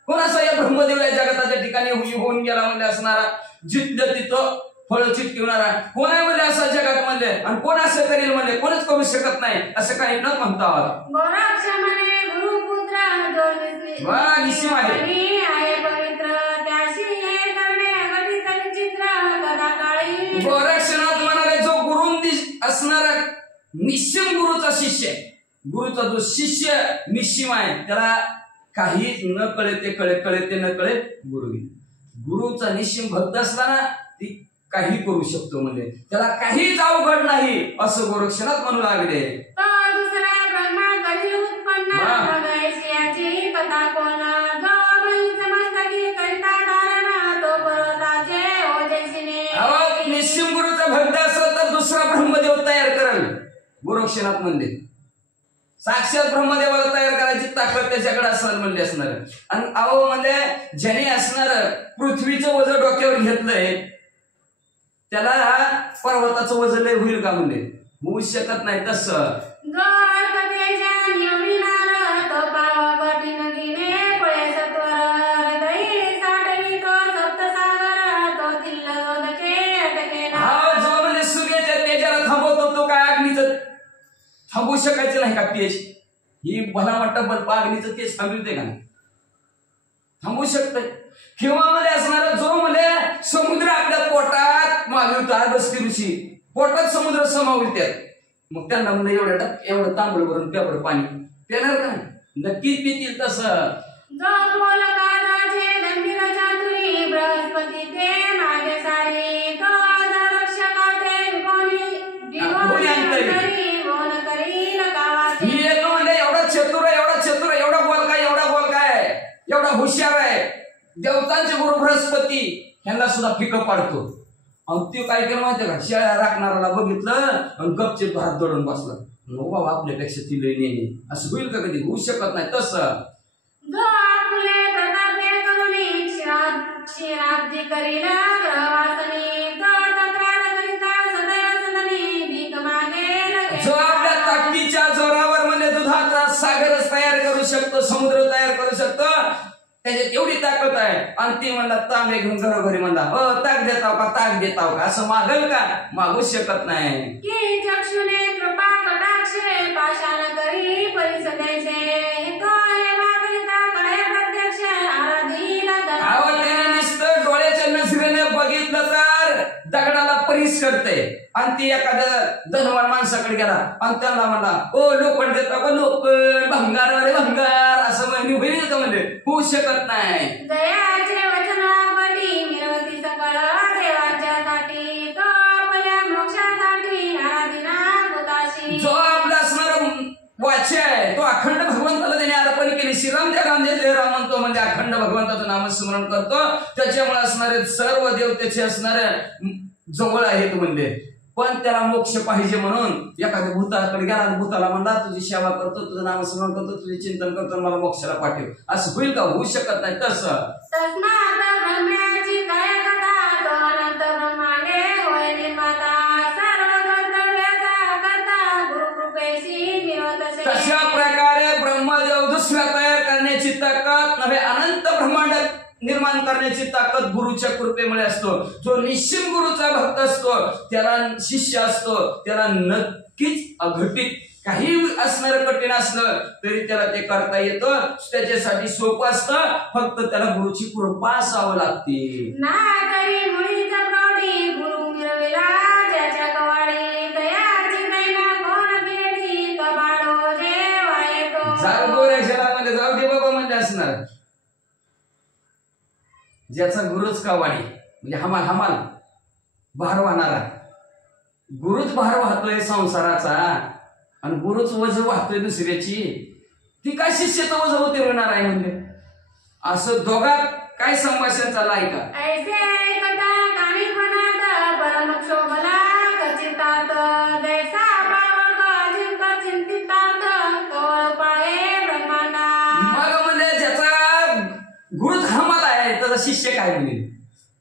कोण असं या ब्रह्मदेव या जगताच्या ठिकाणी होऊन गेला म्हणले असणारा, जिथलं तिथं फळ चिटकवणारा कोण आहे म्हणले असं जगात म्हणले, आणि कोण असं करेल म्हणले, कोणच करू शकत नाही असं काही न म्हणतात. गोरक्ष म्हणे गुरुपुत्र जो निश्चिम आहे पवित्र त्याशी हे करणे घटित विचित्र कदा काळी. गोरक्षनाथ म्हणाले जो गुरु असणारा निश्चिम गुरुचा शिष्य, गुरुचा जो शिष्य निश्चिम आहे त्याला काहीच न कळे ते कळे, कळे ते न कळे गुरु. गुरुचा निश्चिम भक्त असला ना ती काही करू शकतो म्हणजे, त्याला काहीच अवघड नाही असं गोरक्षनाथ म्हणू लागले. तो दुसरा ब्रह्मा कधी उत्पन्न बघायची कथा कोण जो बैल मस्तकी करिता धारण तो पर्वताचे ओजेसिने. निश्चिम गुरुचा भक्त असला तर दुसरा ब्रह्मदेव तयार करेल गोरक्षनाथ म्हणले. साक्षात ब्रह्मदेवाला तयार करायची ताकद त्याच्याकडे असणार म्हणले असणार. आणि अहो म्हणजे ज्याने असणार पृथ्वीचं वजन डोक्यावर घेतलंय त्याला पर्वताचं वजन लय होईल का म्हणले, होऊ शकत नाही. तसं जो अर्थ नियमिनार तो पाव कठीण गिने पळे सत्वर हृदयी साठवी तो सप्तसागर तो तिल्लके अटके. हा जो म्हणजे सूर्याच्या तेजाला थांबवतो तो काय अग्नीचं थांबू शकायचं नाही का तेज, ही भला वाटतं बल्ब अग्नीचं तेज थांबवते का नाही, थांबू शकतंय. किंवा मध्ये असणारा जो म्हणजे समुद्र आपल्या पोटात मागवतात बसती ऋषी, पोटात समुद्र समावित्यात, मग त्यांना म्हणजे एवढं तांबड भरून पेपर पाणी पिणार का नाही, नक्कीच पितील. तसं जो बोल काळाचे गंभीर चातुरी बृहस्पती ते मागे सारी तो रक्षकाते कोणी अंतरी बोल करील गावाचे. ही एक म्हणजे एवढा चतुर एवढा बोल काय एवढा हुशार आहे. देवतांचे गुरु बृहस्पती ह्यांना सुद्धा फिकं पाडतो. आणि ते काय केलं माहितीये का, शेळ्या राखणाऱ्याला बघितलं आणि गपचेप हात दडून बसला. नो बाबा आपल्यापेक्षा ती लई नेणे असं होईल का, कधी होऊ शकत नाही. तसं जो आपले प्रतापे करुणी क्षीराब्दी करील ग्रहवासनी तो तक्रार करिता सदैव सदनी भीक मागेल. जो आपल्या ताकदीच्या जोरावर म्हणजे दुधाचा सागरच तयार करू शकतो, समुद्र तयार करू शकतो, त्याच्यात एवढी ताकद आहे. आणि ती म्हणला तांबे घेऊन घरोघरी म्हणला ताक देताव का असं मागल का, मागू शकत नाही. की चक्षुने कृपा कटाक्षे पाषाण करी परिसदेचे तो मागरिता काय प्रत्यक्ष आराधीला त्याने नुसतं डोळ्याच्या नजरेने बघितलं तर दगडाला परीस करते. आणि ती एखाद्या धनवान माणसाकडे गेला आणि त्यांना म्हणला ओ लोखंड देता का, लोखंड भंगार वाले भंगार असं होईल का, म्हणजे होऊ शकत नाही. जयाचे वचन वाटी मिरवती सकळ देवाच्यासाठी तो आपल्या मोक्षासाठी आराधना भूताशी. जो आपला असणारा वाच्य आहे तो अखंड भगवंताला त्याने अर्पण केली. श्रीराम त्या राम म्हणतो म्हणजे अखंड भगवंताचं नामस्मरण करतो. त्याच्यामुळे असणारे सर्व देव त्याचे असणारे जवळ आहेत म्हणले. पण त्याला मोक्ष पाहिजे म्हणून एखाद्या भूताकडे गेला, भूताला म्हणला तुझी सेवा करतो, तुझं नामस्मरण करतो, तुझे चिंतन करतो, मला मोक्षाला पाठव, असं होईल का, होऊ शकत नाही. तसं तस्मात् ब्रह्मे ताकद नव्हे अनंत ब्रह्मांड निर्माण करण्याची ताकद गुरुच्या कृपेमुळे असतो. जो निश्चिम गुरुचा भक्त असतो त्याला शिष्य असतो त्याला नक्कीच अघटित काही असणार कठीण असलं तरी त्याला ते करता येतं. त्याच्यासाठी सोपं असतं फक्त त्याला गुरुची कृपा असावं लागते. नागरी मुळीचा प्रौढी गुरु मिरविला ज्याच्या कवाडी दयाची दैना कोण बेडी कबाडो जेवा येतो. जाऊ गोऱ्या शहरामध्ये जाऊ दे बाबा म्हणजे असणार ज्याचा गुरुच कवाडी म्हणजे हमाल हमाल भार वाहणारा गुरुच भार वाहतोय संसाराचा आणि गुरुच वज वाहतोय दुसऱ्याची ती काय शिष्यचं वज उतरवणार आहे म्हणजे असं दोघात काय संभाषण चाललं ऐका. ऐसे ऐकता काणिकपणात परमक्षोभला खचितात जैसा पावक चिंता चिंतितात कवळ पाये ब्रह्मांडा. मग म्हणजे ज्याचा गुरुच हमाल आहे त्याचा शिष्य काय म्हणेल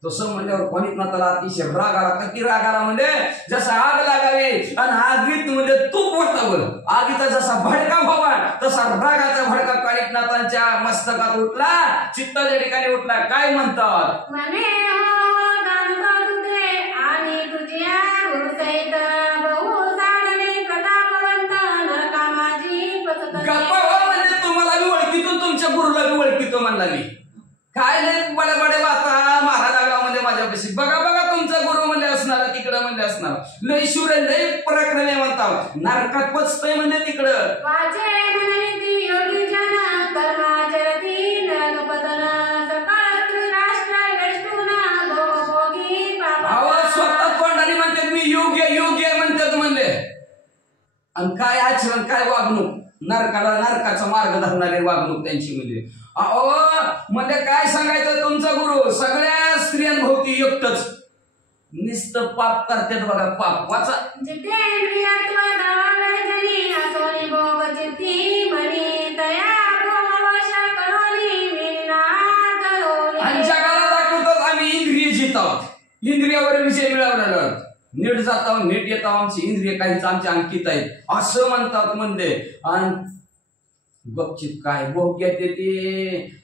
तसं म्हणल्यावर कोणीतनाथाला अतिशय राग आला. किती राग आला म्हणजे जसा आग लागावी आणि आगीत म्हणजे तूप ओतावं आगीचा जसा भडका व्हावा तसा रागाचा भडका काणिकनाथांच्या मस्तकात उठला चित्ताच्या ठिकाणी उठला. काय म्हणतात म्हणे हो जाणतो तुझे आणि तुझ्या गुरुसहित बहु साधने प्रतापवंत नरका माझी पचत गप्पा हो म्हणजे तुम्हाला बी ओळखीतो तुमच्या गुरुला बी ओळखीतो म्हणला मी काय लय बडे बडे वाता मारा लागला म्हणजे माझ्यापाशी बघा बघा तुमचा गुरु म्हणजे असणार तिकडं म्हणजे असणार लय शूर लय पराक्रमी म्हणतात नरकात पचतय म्हणजे तिकडं. वाचे मननिती योगी जन कर्माचरती नरकपतन सकाळ राष्ट्र वैष्णुना भोगी आवाज स्वतः तोंडाने म्हणतात मी योग्य योग्य म्हणतात म्हणले आणि काय आचरण काय वागणूक नरकाचा मार्ग धरणारे वागणूक त्यांची म्हणजे अहो म्हणजे काय सांगायचं तुमचा गुरु सगळ्या स्त्रियांभोवती एकटच नुसतं पाप करतात बघा पाप वाचा. जितेंद्रियत्व दावागजनी असोनी भोग चित्ती मनी तया भोगवश करोनी मीना करोनी. आणि जगाला दाखवतात आम्ही इंद्रिय जित आहोत इंद्रियावर विजय मिळवलेला नीट जात आहोत नीट येत आहोत आमची इंद्रिय काहीच आमच्या अंकित आहेत असं म्हणतात म्हणजे. आणि बघचित काय भोग्यात येते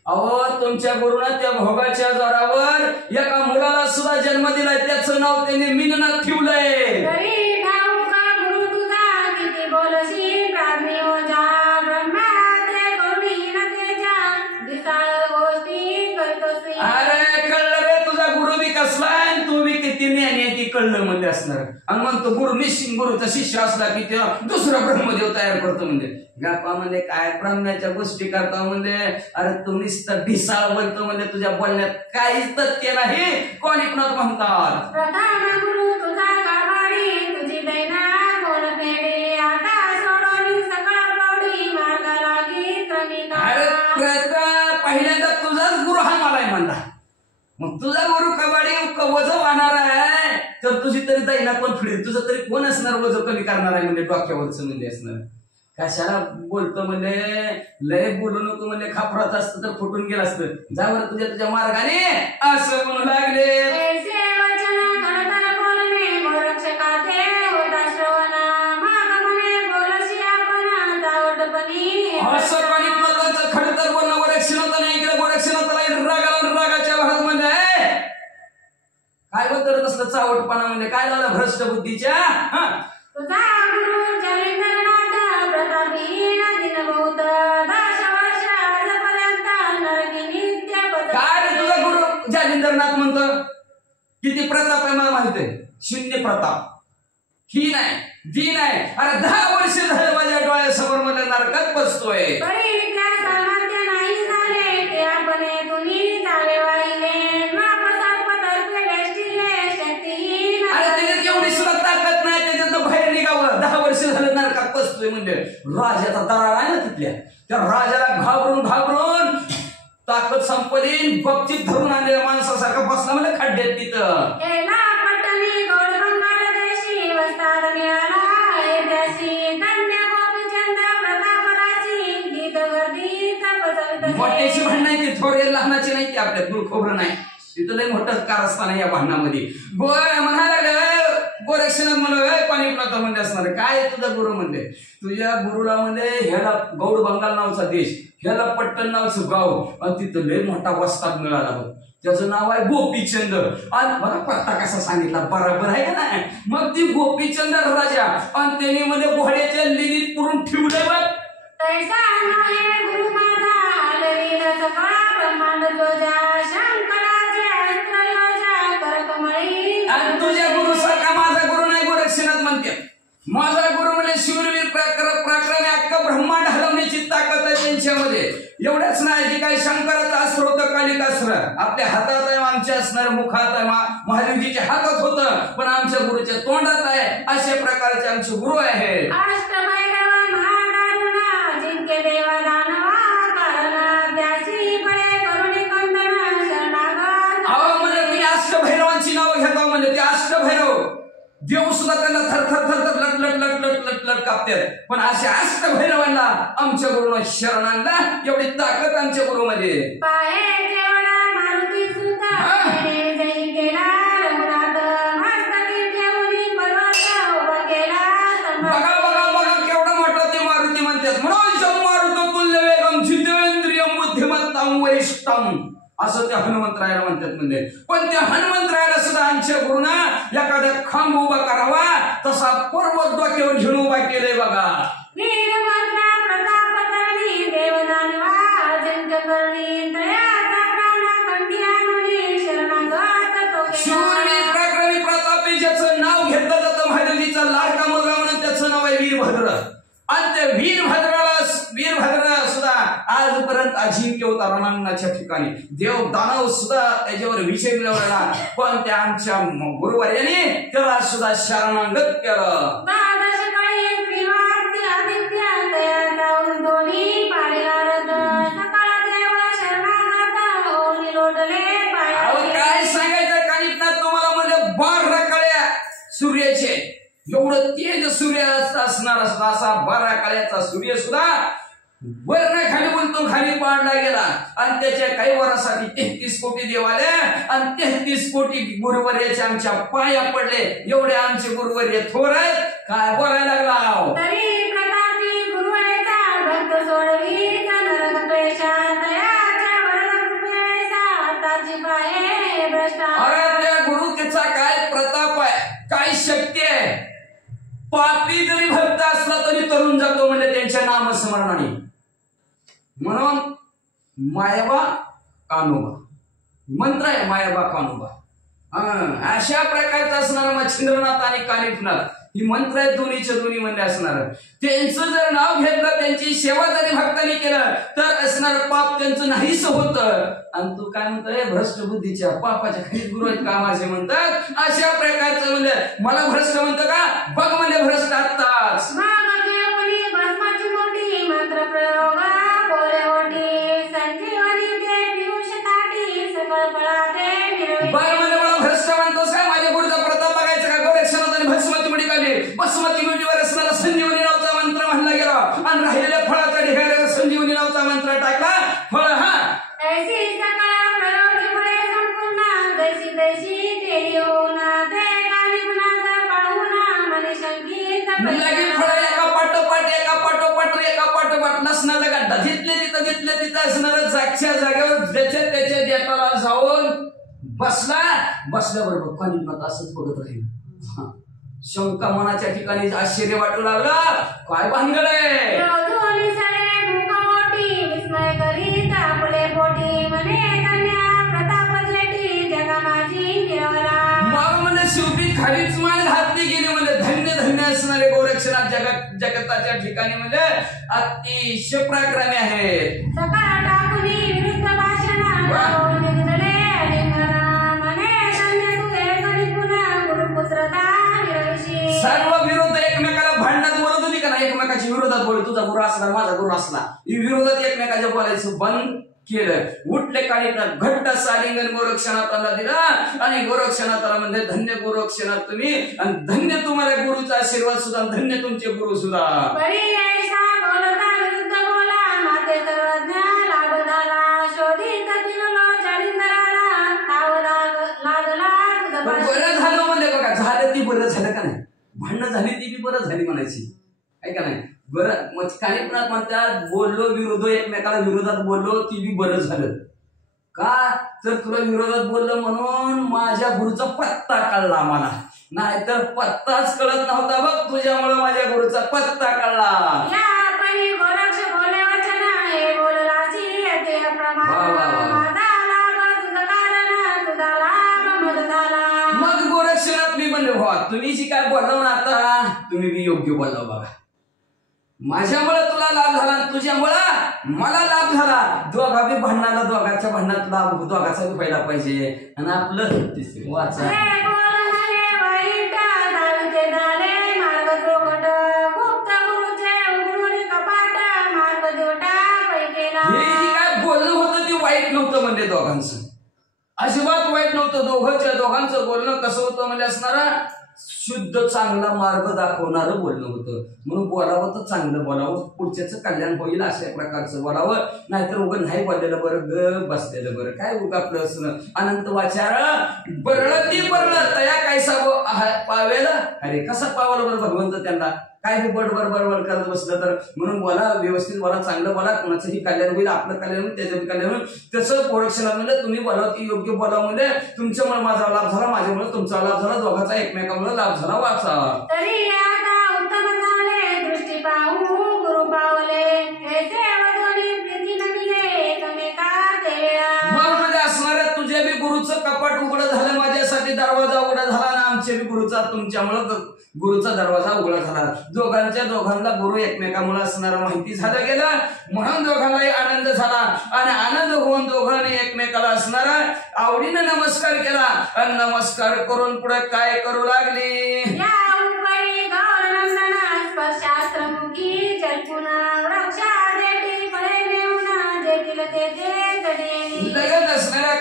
अहो तुमच्या गुरुनं त्या भोगाच्या जोरावर एका मुलाला सुद्धा जन्म दिलाय त्याचं नाव त्याने मीननाथ ठेवलंय. तरी ठाऊका गुरु तुझा किती बोलशी प्राज्ञ ओझा ब्रह्मा ते करुणी न तेजा दिसाळ गोष्टी करतोसी. अरे कळलं रे तुझा गुरु बी कसलाय तू बी किती ज्ञानी आहे ती कळलं म्हणजे असणार. आणि म्हणतो गुरु निश्चित गुरुचा शिष्य असला की ते दुसरा ब्रह्मदेव तयार करतो म्हणजे गप्पा म्हणजे काय ब्रह्माच्या गोष्टी करता म्हणजे अरे तू नुसतं ढिसाळ बोलतो म्हणजे तुझ्या बोलण्यात काहीच तथ्य नाही. कोणीपणात म्हणतात प्रधान गुरु तुझा कारभारी तुझी दैना कोण फेडे आता सोडोनी सकळ प्रौढी मार्ग लागी क्रमिका. अरे पहिल्यांदा तुझाच गुरु हा मला म्हणला मग तुझा गुरु कबाडी वज वाहणार आहे तर तुझी तरी दैना कोण फिरेल तुझं तरी कोण असणार वज कमी करणार आहे म्हणजे डोक्यावरच म्हणजे असणार. कशाला बोलतो म्हणजे लय बोलू नको म्हणजे खापरात असतं तर फुटून गेलं असतं जावर तुझ्या मार्गाने असं म्हणू लागले. ऐसे वचन घनतर बोलणे गोरक्षकाचे होता श्रवण माग म्हणे बोलशी आपण जावटपणी. असं पाणी मताचं खडं तर बोलणं गोरक्षणात नाही इकडे गोरक्षणाला रागाच्या भरात म्हणजे काय बोलतं नसलं चावटपणा म्हणजे काय झालं भ्रष्ट बुद्धीच्या. तुझा गुरु जलेंद्रनाथ प्रतापी दिनभूत 10 वर्ष आजपर्यंत नरकी नित्य काय रे तुझा गुरु जालिंदरनाथ म्हणतो किती प्रताप आहे मला माहिती आहे शून्य प्रताप ही नाही दी नाही. अरे 10 वर्ष झालं माझ्या डोळ्यासमोर मला नरकात बसतोय. सामर्थ्य नाही झाले ते आपण तुम्ही चाले वाहिले अरे त्याच्यात एवढी सुद्धा ताकद नाही त्याच्यात बाहेर निघावं 10 वर्ष झालं नरकात बसतोय म्हणजे राजाचा दरार आहे ना तिथल्या त्या राजाला घाबरून ताकद संपली बक्षीत धरून आणलेल्या माणसासारखा बसला म्हणजे खड्ड्यात तिथं. पट्टणी गोड बंगाल देशी वस्ताद मिळाला देशी धन्य गोपीचंद प्रतापराची गीत गर्दीचा पसरत मोठ्याची भांडण आहे ती थोडे लहानाची नाही ती आपल्यात दूर खोबरं नाही तिथं लय मोठं कारस्थान आहे या भांडणामध्ये. गोळ म्हणाला गोरक्षनाथ म्हणलं पाणीपुरात म्हणले असणार काय आहे तुझा गुरु म्हणले तुझ्या गुरुला म्हणले ह्याला गौड बंगाल नावचा देश ह्याला पट्टण नावचं गाव आणि तिथं लय मोठा वस्ताद मिळाला बघ त्याचं नाव आहे गोपीचंद आणि मला पत्ता कसा सांगितला बरोबर आहे का नाही मग ती गोपीचंद राजा आणि त्यांनी मध्ये घोड्याच्या लिलीत पुरून ठेवलंय बघ तैसा नये गुरु माझा हलवील सकाळ ब्रह्मांड जोजा शंकराचे अस्त्र योजा करकमळी आणि तुझ्या गुरु सारखा माझा गुरु नाही गोरक्षनाथ म्हणते माझा गुरु म्हणजे शूरवीर पराक्रमी अख्खा ब्रह्मांड हलवण्याची ताकद आहे त्यांच्यामध्ये एवढंच नाही की काही शंकराचं अस्त्र होतं कालिकास्त्र आपल्या हातात आहे आमच्या असणार मुखात आहे महादेवजीच्या हातात होतं पण आमच्या गुरुच्या तोंडात आहे अशा प्रकारचे आमचे गुरु आहेत अष्टभैरव महादारुणा जिंके देवा दानवा कारण त्याची बळे करुणी कंदन शरणागत अहो म्हणजे मी अष्टभैरवांची नावं घेतो म्हणजे ते अष्टभैरव देव सुद्धा त्यांना थर थर थर थर लट लट लट लट लट लट कापतात पण अशा अष्टभैरवांना आमच्या गुरुनं शरणांना एवढी ताकद आमच्या गुरुमध्ये पाहे केवढा मारुती सुद्धा जय केला रघुनाथ मस्तकी ठेवली पर्वत उभा केला बघा बघा बघा केवढा मोठा ते मारुती म्हणतात म्हणून मारुत तुल्य वेगम जितेंद्रियम बुद्धिमत्तां वरिष्ठम असं त्या हनुमंतरायाला म्हणतात म्हणजे पण त्या हनुमंतरायाला सुद्धा आमच्या गुरुनं एखादा खांब उभा करावा तसा पर्वत डोक्यावर घेऊन उभा केलंय बघा वीरभद्रा प्रताप करणी देवदानवा अजिंक्य करणी दयाचा प्राण कंठी आणुनी शरणागत तो शूरवीर पराक्रमी प्रतापी ज्याचं नाव घेतलं जातं महादेवीचा लाडका मुलगा म्हणून त्याचं नाव आहे वीरभद्र आणि त्या वीरभद्र सुद्धा आजपर्यंत अजिंक्य होता रणांगणाच्या ठिकाणी देव दानव सुद्धा त्याच्यावर विजय मिळवला पण त्या आमच्या गुरुवर्याने त्याला सुद्धा शरणागत केलं द्वादश कळी त्रिवार्ती आदित्य तया जाऊन दोन्ही पाडीगारद सकाळ देव शरणागत होऊन लोटले अहो पाया काय सांगायचं कानिपनाथ तुम्हाला म्हणजे 12 कळ्या सूर्याचे एवढं तेज सूर्य असणार असता असा 12 कळ्याचा सूर्य सुद्धा वरण खाली बोलतो खाली पाडला गेला आणि त्याच्या काही वरासाठी 33 कोटी देव आले आणि 33 कोटी गुरुवर्याचे आमच्या पाया पडले एवढे आमचे गुरुवर्य थोर आहेत काय बोलायला लागला तरी प्रतापी गुरुवेचा भक्त सोडवी नरक क्लेशा तयाच्या वरद कृपेचा ताची पाये भ्रष्टा अरे त्या गुरु त्याचा काय प्रताप आहे काय शक्ती आहे पापी जरी भक्त असला तरी तरुण जातो म्हणजे त्यांच्या नामस्मरणाने म्हणून मायाबा कानोबा मंत्र आहे मायाबा कानोबा अशा प्रकारचा असणारा मच्छिंद्रनाथ आणि कानिफनाथ ही मंत्र आहेत दोन्हीच्या दोन्ही म्हणले असणार त्यांचं जर नाव घेतलं त्यांची सेवा जरी भक्तांनी केलं तर असणार पाप त्यांचं नाहीच होत आणि तू काय म्हणतोय भ्रष्ट बुद्धीच्या पापाच्या खाली गुरु आहेत कामाचे म्हणतात अशा प्रकारचं म्हणजे मला भ्रष्ट म्हणतं का बघ म्हणजे भ्रष्ट आत्ताच माग घेऊनी भस्माची मोठी मंत्र प्रयोगा बोले ओटी संजीवनी ते पियुष ताटी सकळ पळाते बरं म्हणजे मला भ्रष्ट म्हणतोस काय माझ्या गुरुचा प्रताप बघायचा का गोरक्षनाथ आणि भस्मती मुडी काढली भस्मती मुडीवर असणारा संजीवनी नावचा मंत्र म्हणला गेला आणि राहिलेल्या फळाचा ढेगाऱ्यावर संजीवनी नावचा मंत्र टाकला फळ हा ऐसी सकळ प्रयोगीमुळे संपूर्ण दैसी दैसी केली होऊना ते कानिपनाथ पाहूना मनी शंकित लगे फळ एका पाठोपाठ नसणारा गड्डा जिथले तिथं असणारा जागच्या जागेवर ज्याच्या त्याच्या देताला जाऊन बसल्याबरोबर कानिपनाथ असंच बघत राहील शंका मनाच्या ठिकाणी आश्चर्य वाटू लागला काय भानगड आहे दोन्ही सडे मुखवटी विस्मय करीत आपले पोटी म्हणे धन्या प्रताप जेठी जगा माझी फिरवला मग म्हणजे शेवटी खालीच मान घातली गेली म्हणजे धन्य धन्य असणारे गोरक्षनाथ जगताच्या ठिकाणी म्हणजे अतिशय पराक्रमी आहेत सकाळ टाकुनी विरुद्ध भाषणा निघले अलिंगना म्हणे धन्य तू एक पुन्हा गुरुपुत्रता निरविशी सर्व विरोध एकमेकाला भांडणात बोलत होती का नाही एकमेकाच्या विरोधात बोलत तुझा गुरु असला माझा गुरु असला ही विरोधात एकमेकाच्या बोलायचं बंद केलं उठले कानिपनाथ घट्ट सालिंगन गोरक्षनाथाला दिला आणि गोरक्षनाथाला म्हणजे धन्य गोरक्षनाथ तुम्ही आणि धन्य तुम्हाला गुरुचा आशीर्वाद सुद्धा धन्य तुमचे गुरु सुद्धा बरी ऐसा बोलता विरुद्ध बोला माते सर्वज्ञ लाभ झाला शोधित दिलो जालिंदराला ताव लागला तुझं बरं झालं म्हणजे बघा झालं ती बरं झालं का बरं झाली म्हणायची, आहे का नाही? बरं मग कानिपणात म्हणतात बोललो विरोध, एकमेकाला विरोधात बोललो ती बी बरं झालं का? तर तुला विरोधात बोललं म्हणून माझ्या गुरुचा पत्ता कळला मला, नाहीतर पत्ताच कळत नव्हता बघ, तुझ्यामुळे माझ्या गुरुचा पत्ता कळला. मग गोरक्षनाथ मी म्हणले भावा तुम्ही जी काय बोललो ना आता तुम्ही बी योग्य बोललो बघा. माझ्यामुळे तुला लाभ झाला, तुझ्यामुळं मला लाभ झाला. दोघा बी भांडणाला, दोघांच्या भांडणात लाभ दोघाचा बी व्हायला पाहिजे. आणि आपलं वाचा वाईट नव्हतं म्हणजे दोघांचं, अजिबात वाईट नव्हतं. दोघांचं बोलणं कसं होतं म्हणजे असणारा शुद्ध चांगला मार्ग दाखवणारं बोलणं होतं. म्हणून बोलावं तर चांगलं बोलावं, पुढच्याचं कल्याण होईल अशा प्रकारचं बोलावं, नाहीतर उगं नाही बोललेलं बरं, ग बसलेलं बरं. काय उगा आपलं असणं अनंत वाचार बरळ ती बरळ तया काय सावं पावेल, अरे कसं पावलं बरं भगवंत त्यांना, काय बी बडबड बडबड करत बसलं तर. म्हणून बोला, व्यवस्थित बोला, चांगलं बोला, कोणाचंही कल्याण होईल, आपलं कल्याण होईल, त्याचं कल्याण होईल. तसं गोरक्षनाथ म्हणजे तुम्ही बोला ती योग्य बोला, म्हणजे तुमच्यामुळे माझा लाभ झाला, माझ्यामुळे तुमचा लाभ झाला, दोघांचा एकमेकामुळे लाभ झाला. वाचा तुझ्या बी गुरुचं कपाट उघडं झालं, माझ्यासाठी दरवाजा उघडा झाला, आणि आमच्या बी गुरुचा तुमच्यामुळं गुरुचा दरवाजा उघडा झाला. दोघांना गुरु एकमेकामुळे असणारं माहिती झालं गेलं, म्हणून दोघांनाही आनंद झाला. आणि आनंद होऊन दोघांनी एकमेकाला असणारा आवडीनं नमस्कार केला. आणि नमस्कार करून पुढे काय करू लागली, लगत असणाऱ्या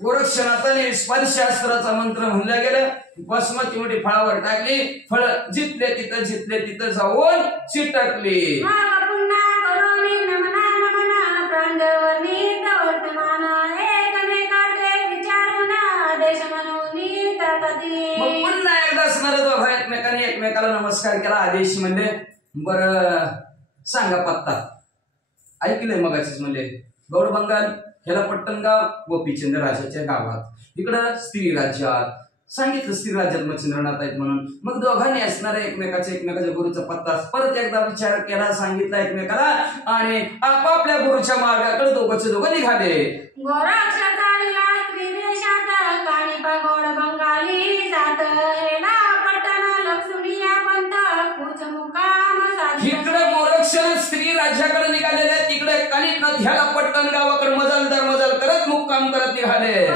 गोरक्षनाथाने स्पर्शास्त्राचा मंत्र म्हणलं गेलं. बसमती मोठी फळावर टाकली, फळ जिथले तिथं जाऊन चिटकली. मग पुन्हा एकदा असणारं दोघा एकमेकाला नमस्कार केला. आदेश म्हणले बरं सांगा पत्ता, ऐकलंय मगाचीच म्हणले गौड बंगाल ह्याला पट्टणगाव गोपीचंद्र राजाच्या गावात, इकडं स्त्री राज्यात सांगितलं, स्त्री राज्यात मच्छिंद्रनाथ आहेत म्हणून. मग दोघांनी असणाऱ्या एकमेकाच्या गुरुचा पत्ता परत एकदा विचार केला, सांगितला एकमेकाला, आणि आपापल्या गुरुच्या मार्गाकडे दोघं निघाले. इकडे गोरक्षनाथ स्त्री राज्याकडे निघालेले, तिकडे कानिपनाथ ह्याला पट्टण गावाकडे मजल करत मुक्काम करत निघाले.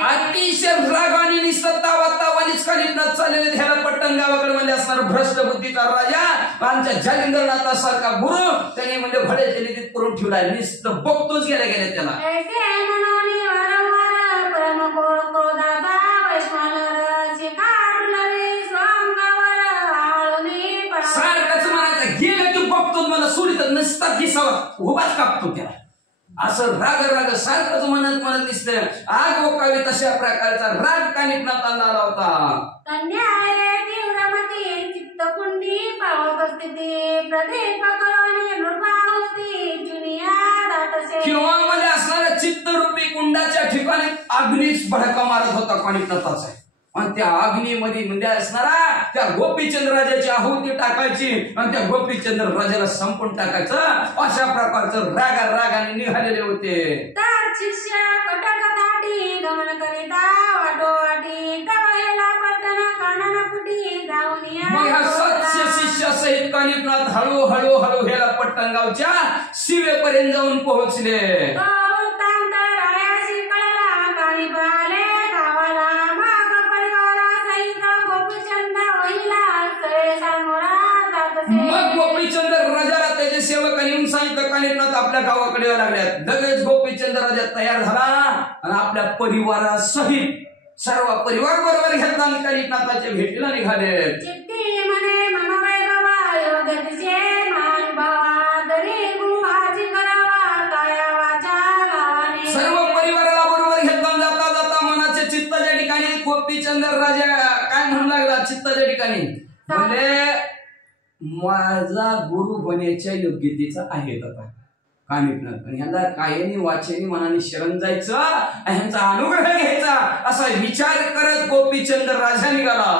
अतिशय रागाने निसत्तावानीच कानिपनाथ चाललेले ह्याला पट्टण गावाकडे म्हणजे असणार भ्रष्ट बुद्धीचा राजा आमच्या जालिंद्रनाथासारखा गुरु त्यांनी म्हणजे भडे जलित करून ठेवला. नुसतं बघतोच गेले त्याला. सारखंच म्हणायचं गेलं की बघतो मला सोडित नसतात दिसावा उभाच कापतो त्याला, असं राग सारखंच म्हणत दिसतंय. आग ओकावी तशा प्रकारचा राग कानिपनाथाला आला होता. किंवा मध्ये असणाऱ्या चित्तरूपी कुंडाच्या ठिकाणी अग्नीच भडका मारत होता कानिपनाथाचा. आणि त्या अग्नीमध्ये म्हणजे असणारा त्या गोपीचंद्र राजाची आहुती टाकायची आणि त्या गोपीचंद्र राजाला संपून टाकायचं, अशा प्रकारचं रागाने निघालेले होते. मग ह्या 700 शिष्यासहित कानिपनाथ हळूहळू ह्याला पट्टणगावच्या शिवेपर्यंत जाऊन पोहोचले. मग गोपीचंद्र राजाला त्याचे सेवकांनी येऊन सांगितलं कानिपनाथ आपल्या गावाकडे यावं लागल्यात. लगेच गोपीचंद्र राजा तयार झाला आणि आपल्या परिवारासहित सर्व परिवार बरोबर घेतला आणि कानिपनाथाच्या भेटीला निघाले. राजा काय म्हणू लागला चित्ताच्या ठिकाणी, म्हणजे माझा गुरु होण्याच्या योग्यतेचा आहे आता कानिफनाथ, आणि ह्यांना कायनी वाचेनी मनाने शरण जायचं, ह्यांचा अनुग्रह घ्यायचा असा विचार करत गोपीचंद राजा निघाला.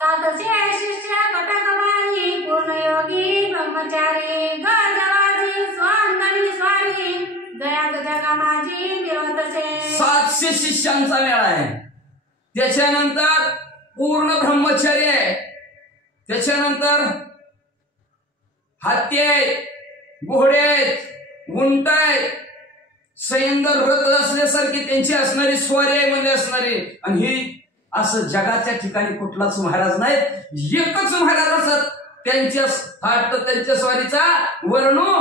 सातशे शिष्य कटकवारी पूर्णयोगी ब्रह्मचारी गजवाजी स्वांतनी स्वारी दया जगा माझी मिळवतसे. 700 शिष्यांचा मेळा आहे. त्याच्यानंतर पूर्ण ब्रह्मचारी आहे. त्याच्यानंतर हत्ती आहेत, घोडे आहेत, उंट आहेत, सैंदर रथ असल्यासारखी त्यांची असणारी स्वारी आहे म्हणजे असणारी, आणि ही असं जगाच्या ठिकाणी कुठलाच महाराज नाही, एकच महाराज असत. त्यांच्या थाट त्यांच्या स्वारीचा वर्णू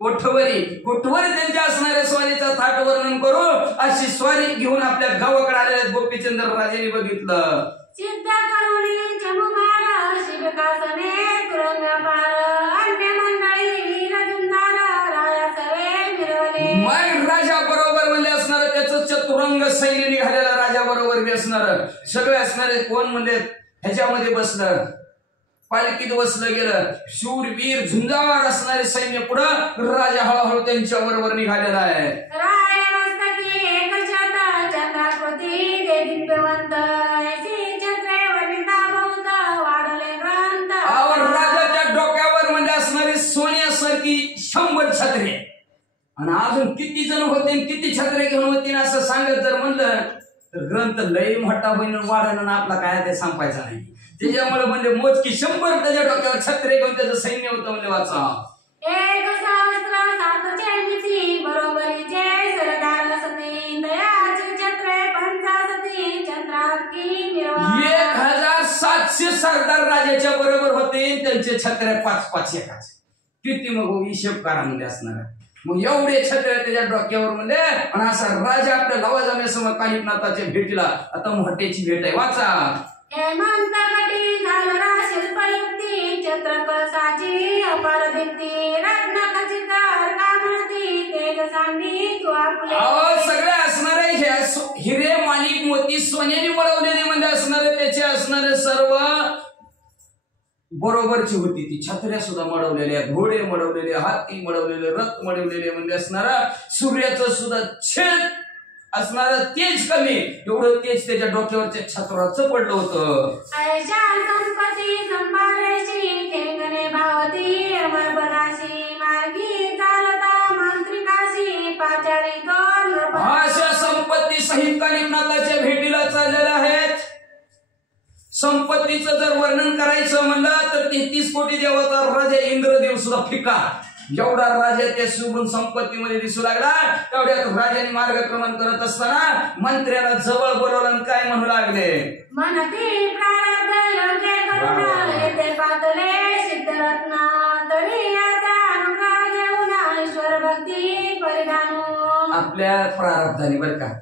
कोठवरी त्यांच्या असणाऱ्या स्वारीचा थाट वर्णन करू अशी स्वारी घेऊन आपल्या गावाकडे आलेल्या गोपीचंद्र राजांनी बघितलं. सिद्ध करुणी चमुमार शिवकासने तुरंग पार अन्य मंडळी वीरजुंदार राया सवे मिरवले. मग राजा बरोबर म्हणजे असणार त्याचं चतुरंग सैन्य निघालेला राजा बरोबर बी असणार, सगळे असणारे कोण म्हणजे ह्याच्यामध्ये बसलं, पालखीत बसलं गेलं, शूरवीर झुंजावार असणारे सैन्य पुढं राजा हळूहळू त्यांच्या बरोबर निघालेला आहे. राय मस्तकी एक छत चंद्राकृती दे दिव्यवंत ऐसी चक्रे वर्णिता बहुत वाढले ग्रंथ. राजाच्या डोक्यावर म्हणजे असणारी सोन्यासारखी 100 छत्रे, आणि अजून किती जण होते किती छत्रे घेऊन होते असं सांगत जर म्हणलं तर ग्रंथ लई मोठा होईन वाढणं आपला काय ते संपायचं नाही. त्याच्यामुळे म्हणजे मोजकी 100 त्याच्या डोक्यावर छत्रे घेऊन त्याचं सैन्य होतं म्हणजे वाचा. एक सहस्त्र सातचे मिती बरोबरीचे सरदार सती दयाची छत्रे 50 चंद्राकी निर्वा. 1700 सरदार राजाच्या बरोबर होते, त्यांचे छत्रे 5-5 एकाच. किती मग हिशेब करा म्हणजे असणार. मग एवढे छत्रे त्याच्या डोक्यावर म्हणजे, आणि असा राजा आपल्या लवाजम्यासमोर कानिफनाथाच्या भेटीला आता मोठ्याची भेट आहे वाचा. हेमंत गटी झालरा शिल्पयुक्ती चित्रकसाची अपार दीप्ती रत्न खचितर कामरती तेज सांडी तू आपले. सगळे असणारे हिरे माणिक मोती सोन्याने बनवलेले म्हणजे असणारे त्याचे असणारे सर्व बरोबरची होती. ती छत्र्या सुद्धा मडवलेल्या, घोडे मडवलेले, हत्ती मडवलेले, रथ मडवलेले म्हणजे असणारा सूर्याचं सुद्धा छेद असणार तेज कमी, एवढं तेज त्याच्या डोक्यावरच्या छत्राचं पडलं होतं. ऐशा संपत्ती संभारेशी ठेंगणे भावती अमरपणाशी मार्गी चालता मांत्रिकाशी पाचारी दोन. अशा संपत्ती सहित कानिफनाथाच्या भेटीला चाललेल्या आहेत. संपत्तीचं जर वर्णन करायचं म्हणलं तर 33 कोटी देवाचा राजा इंद्रदेव सुद्धा फिका. जेवढा राजा त्या सुगुण संपत्तीमध्ये दिसू लागला तेवढ्यात राजाने मार्गक्रमण करत असताना मंत्र्याला जवळ बोलवलं आणि काय म्हणू लागले, मनती प्रारब्ध योग्य करुणा येते पातले सिद्धरत्ना तरी याचा अनुग्रह घेऊन ईश्वर भक्ती परिधानू. आपल्या प्रारब्धाने बरं का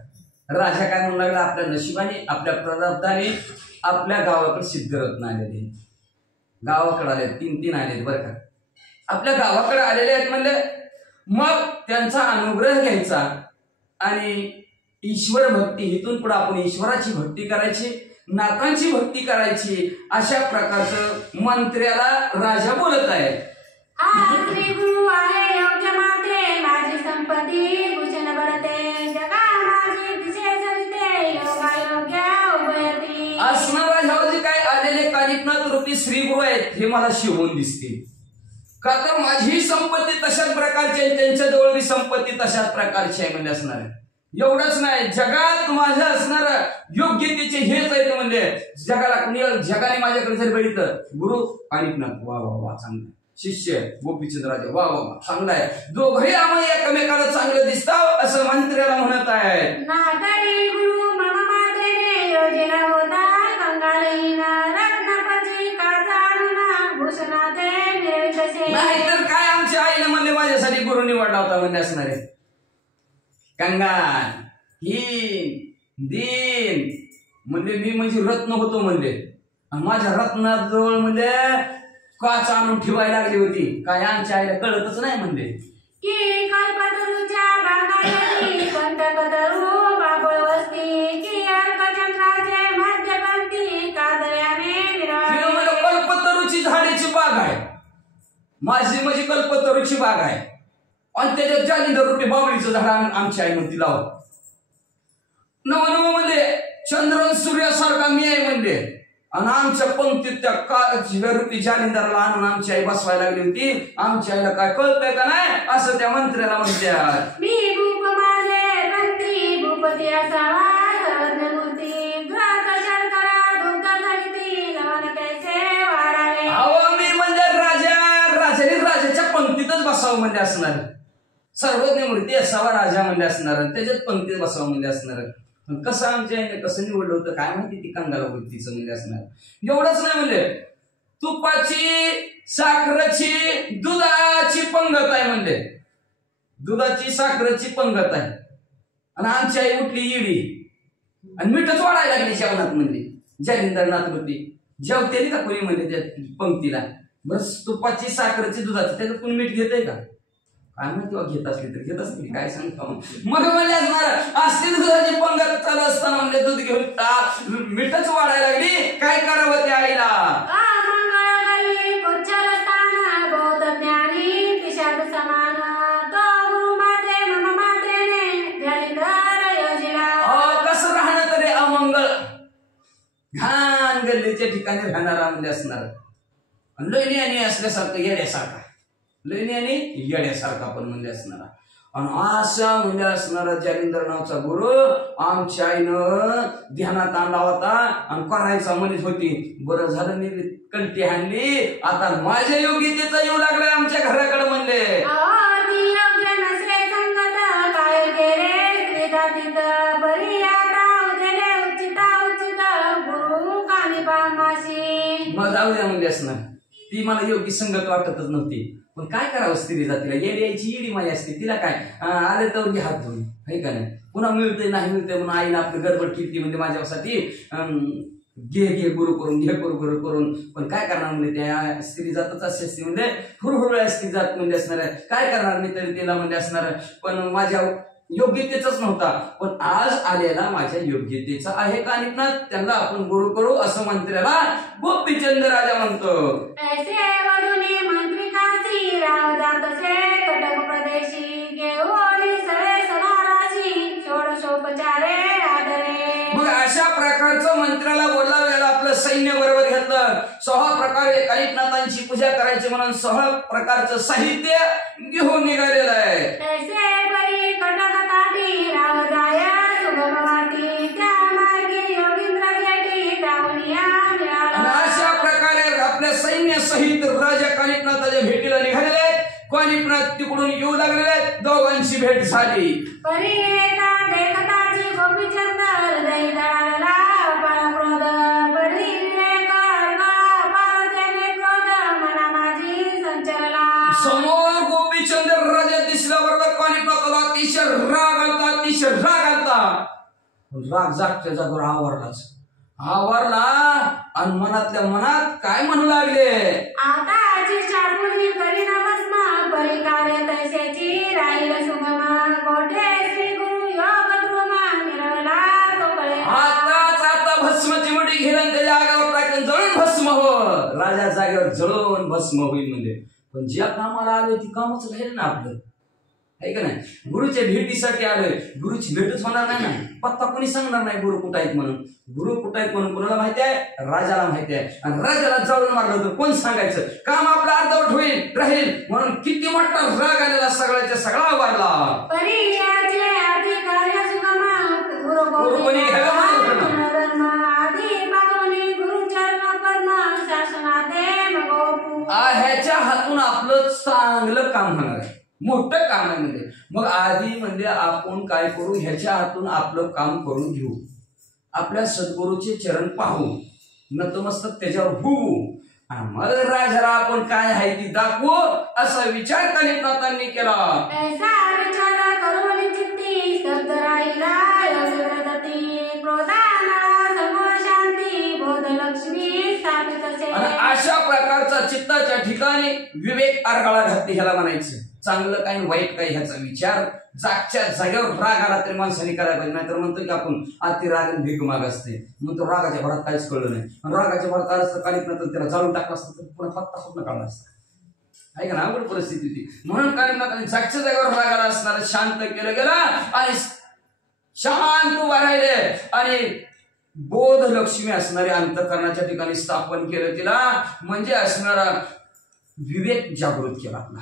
राजा काय म्हणू लागला, आपल्या नशिबाने आपल्या प्रारब्धाने आपल्या गावाकडे सिद्धरत्न आलेले, गावाकडे आले 3 आलेत बरं का, आपल्या गावाकडे आलेले आहेत म्हणले. मग त्यांचा अनुग्रह घ्यायचा आणि ईश्वर भक्ती, इथून पुढे आपण ईश्वराची भक्ती करायची, नाथांची भक्ती करायची, अशा प्रकारचं मंत्र्याला राजा बोलत आहे. हा श्री गुरु आहे योग्य माते माझी संपत्ती भूषण भरते जगा माझी दिशे सरिते योगा योग्य उभयती. असणारा ह्या जे काय आलेले कानिफनाथ रूपी श्री गुरु आहेत हे मला शिवून दिसतील, का तर माझी संपत्ती तशाच प्रकारची आहे, त्यांच्या जवळ संपत्ती तशाच प्रकारची आहे म्हणजे असणार आहे. एवढंच नाही, जगात माझं असणार योग्यतेचे हेच आहेत म्हणजे जगाला जगाने माझ्याकडे जर बघितलं गुरु कानिफनाथ वा वा वा चांगलं, शिष्य गोपीचंद राजा वा वा वा चांगला आहे, दोघंही आम्हाला एकमेकाला चांगलं दिसतं असं मंत्र्याला म्हणत आहे. नागरी गुरु मम मात्रेने योजना होता कंगालहीन रत्नपची काचानुना भूषणाते निर्विकसे. नाहीतर काय आमच्या आईने म्हणले माझ्यासाठी गुरु निवडला होता म्हणजे असणारे. कंगाल हीन दीन म्हणजे मी म्हणजे रत्न होतो म्हणले, माझ्या रत्नाजवळ म्हणजे काच आणून ठेवायला लागली होती, काय आमच्या आईला कळतच नाही म्हणले. की कल्पतरूच्या बागायती कंटकतरू बाबळ वस्ती की अर्कचंद्राचे मध्यपंक्ती माझी म्हणजे कल्पतरूची बाग आहे आणि त्याच्यात जालिंदर रुपये बाबळीचं झाड आमची आई म्हणती लाव. नव म्हणजे चंद्र सूर्यासारखा मी आहे म्हणले आणि आमच्या पंक्तीत त्या रुपी जालिंदरला आणून आमची आई बसवायला लागली होती. आमच्या आईला काय कळतंय का नाही असं त्या मंत्र्याला म्हणतात. मी भूप माझे मंत्री भूपती असावा सर्वज्ञ मूर्ती घराचा शर्करा दुग्ध समिती लवण कैसे वाढावे. अहो मी म्हणजे राजाने राजाच्या पंक्तीतच बसावं म्हणजे असणार. सर्वज्ञ मूर्ती असावा राजा म्हणजे असणार त्याच्यात पंक्तीत बसावं म्हणजे असणार. कसं आमच्या आईने कसं निवडलं होतं काय माहिती ती कंगाला वृत्तीचं म्हणजे असणार. एवढंच नाही म्हणजे तुपाची साखरेची दुधाची पंगत आहे म्हणजे दुधाची साखरेची पंगत आहे आणि आमची आई उठली इडी आणि मीठच वाढायला लागली जेवणात म्हणजे जालिंदरनाथ मूर्ती जेवते का कोणी म्हणजे त्या पंक्तीला. बस तुपाची साखरेची दुधाची त्याच्यात कोणी मीठ घेतय का काय माहिती घेत असली तर घेत असतील काय सांगतो. मग म्हणजे असणार असली दुधाची पंगत चालू असताना म्हणजे दूध घेऊन मीठच वाढायला लागली. काय करावं त्या आईला. कसं राहणं तरी अमंगळ घाण गल्लीच्या ठिकाणी राहणारा म्हणजे असणार लयनी आणि असल्यासारखं येण्यासारखा लयनी आणि येण्यासारखा पण म्हणजे असणारा आणि असा म्हणजे असणारा जालिंदर नावचा गुरु आमच्या आईनं ध्यानात आणला होता आणि करायचा म्हणत होती. बरं झालं मी कल्टी हाणली आता माझ्या योग्यतेचा येऊ लागलाय आमच्या घराकडे म्हणले. मग जाऊ द्या म्हणजे असणार ती मला योग्य संगत वाटतच नव्हती. पण काय करावं स्त्री जातीला येड्याची येडी माई असते तिला काय आले तर हात धुवून आहे का नाही. पुन्हा मिळतंय नाही मिळतंय म्हणून आईनं आपली गडबड केली म्हणजे माझ्यासाठी घे गुरु करून घे गुरु करून. पण काय करणार म्हणजे त्या स्त्री जातच अशी असते म्हणजे हुरहुर स्त्री जात म्हणजे असणार काय करणार मी तरी तिला म्हणजे असणार. पण माझ्या योग्यतेचाच नव्हता पण आज आलेला माझ्या योग्यतेचा आहे का ना त्यांना आपण गुरु करू असं मंत्र्याला गोपीचंद राजा म्हणतो. मग अशा प्रकारचं मंत्र्याला बोलावेला आपलं सैन्य बरोबर घेतलं. 6 प्रकारे कालिकनाथांची पूजा करायची म्हणून 6 प्रकारचं साहित्य घेऊन निघालेलं आहे. अशा प्रकारे आपल्या सैन्य सहित राजा कालिकनाथाच्या भेटीला निघालेले आहेत. कालिकनाथ तिकडून येऊ लागलेले आहेत. दोघांची भेट झाली. समोर गोपीचंद राजा दिसल्याबरोबर कालिकनाथाला अतिशय राग आलता. राग जागच्या जागोर आवरला आणि मनातल्या मनात काय म्हणू लागले. आता चापुली करीना भस्म परिकार्य तैसेची राहील सुगम कोठे श्री गुरु योग द्रुमा मिरवला तोकळे. आता भस्मची मुठी घेऊन त्याच्या आगावर टाकून जळून भस्म हो. राजा जागेवर जळून भस्म होईल म्हणजे. पण ज्या कामाला आलोय ती कामच राहील ना आपलं आहे का नाही. गुरुच्या भेटीसाठी आलोय गुरुची भेटच होणार नाही ना. पत्ता कोणी सांगणार नाही गुरु कुठं आहेत म्हणून. गुरु कुठं आहेत म्हणून कोणाला माहिती आहे राजाला माहिती आहे. आणि राजाला जळून मारलं होतं कोण सांगायचं. काम आपलं अर्धवट होईल राहील म्हणून किती मोठा राग आलेला सगळ्याच्या सगळा वाढला. कोणी घ्यायला ह्याच्या हातून आपलं चांगलं काम होणार आहे मोठं काम आहे म्हणजे. मग आधी म्हणजे आपण काय करू ह्याच्या हातून आपलं काम करून घेऊ. आपल्या सद्गुरूचे चरण पाहू नतमस्तक त्याच्यावर होऊ आणि मग राजाला आपण काय आहे ती दाखवू असा विचार कालिकनाथांनी केला. अशा प्रकारचा चित्ताच्या ठिकाणी विवेक आरगाळा घातली ह्याला म्हणायचं. चांगलं काय वाईट काय ह्याचा विचार जागच्या जागेवर राग आला तरी माणसाने करायला पाहिजे. नाहीतर म्हणतो की आपण अति राग भीक माग असते मग तो रागाच्या भरात काहीच कळलं नाही. रागाच्या भरात आलं असतं कालिकनाथ त्याला जाळून टाकलं असतं तर पुन्हा पत्ता स्वप्न काढला असता. आहे का ना, अवघड परिस्थिती होती. म्हणून कानिफनाथांनी जागच्या जागेवर रागाला असणारं शांत केलं गेलं आणि शांत उभा राहिले आणि बोध लक्ष्मी असणारे अंतःकरणाच्या ठिकाणी स्थापन केलं तिला. म्हणजे असणारा विवेक जागृत केला आपला.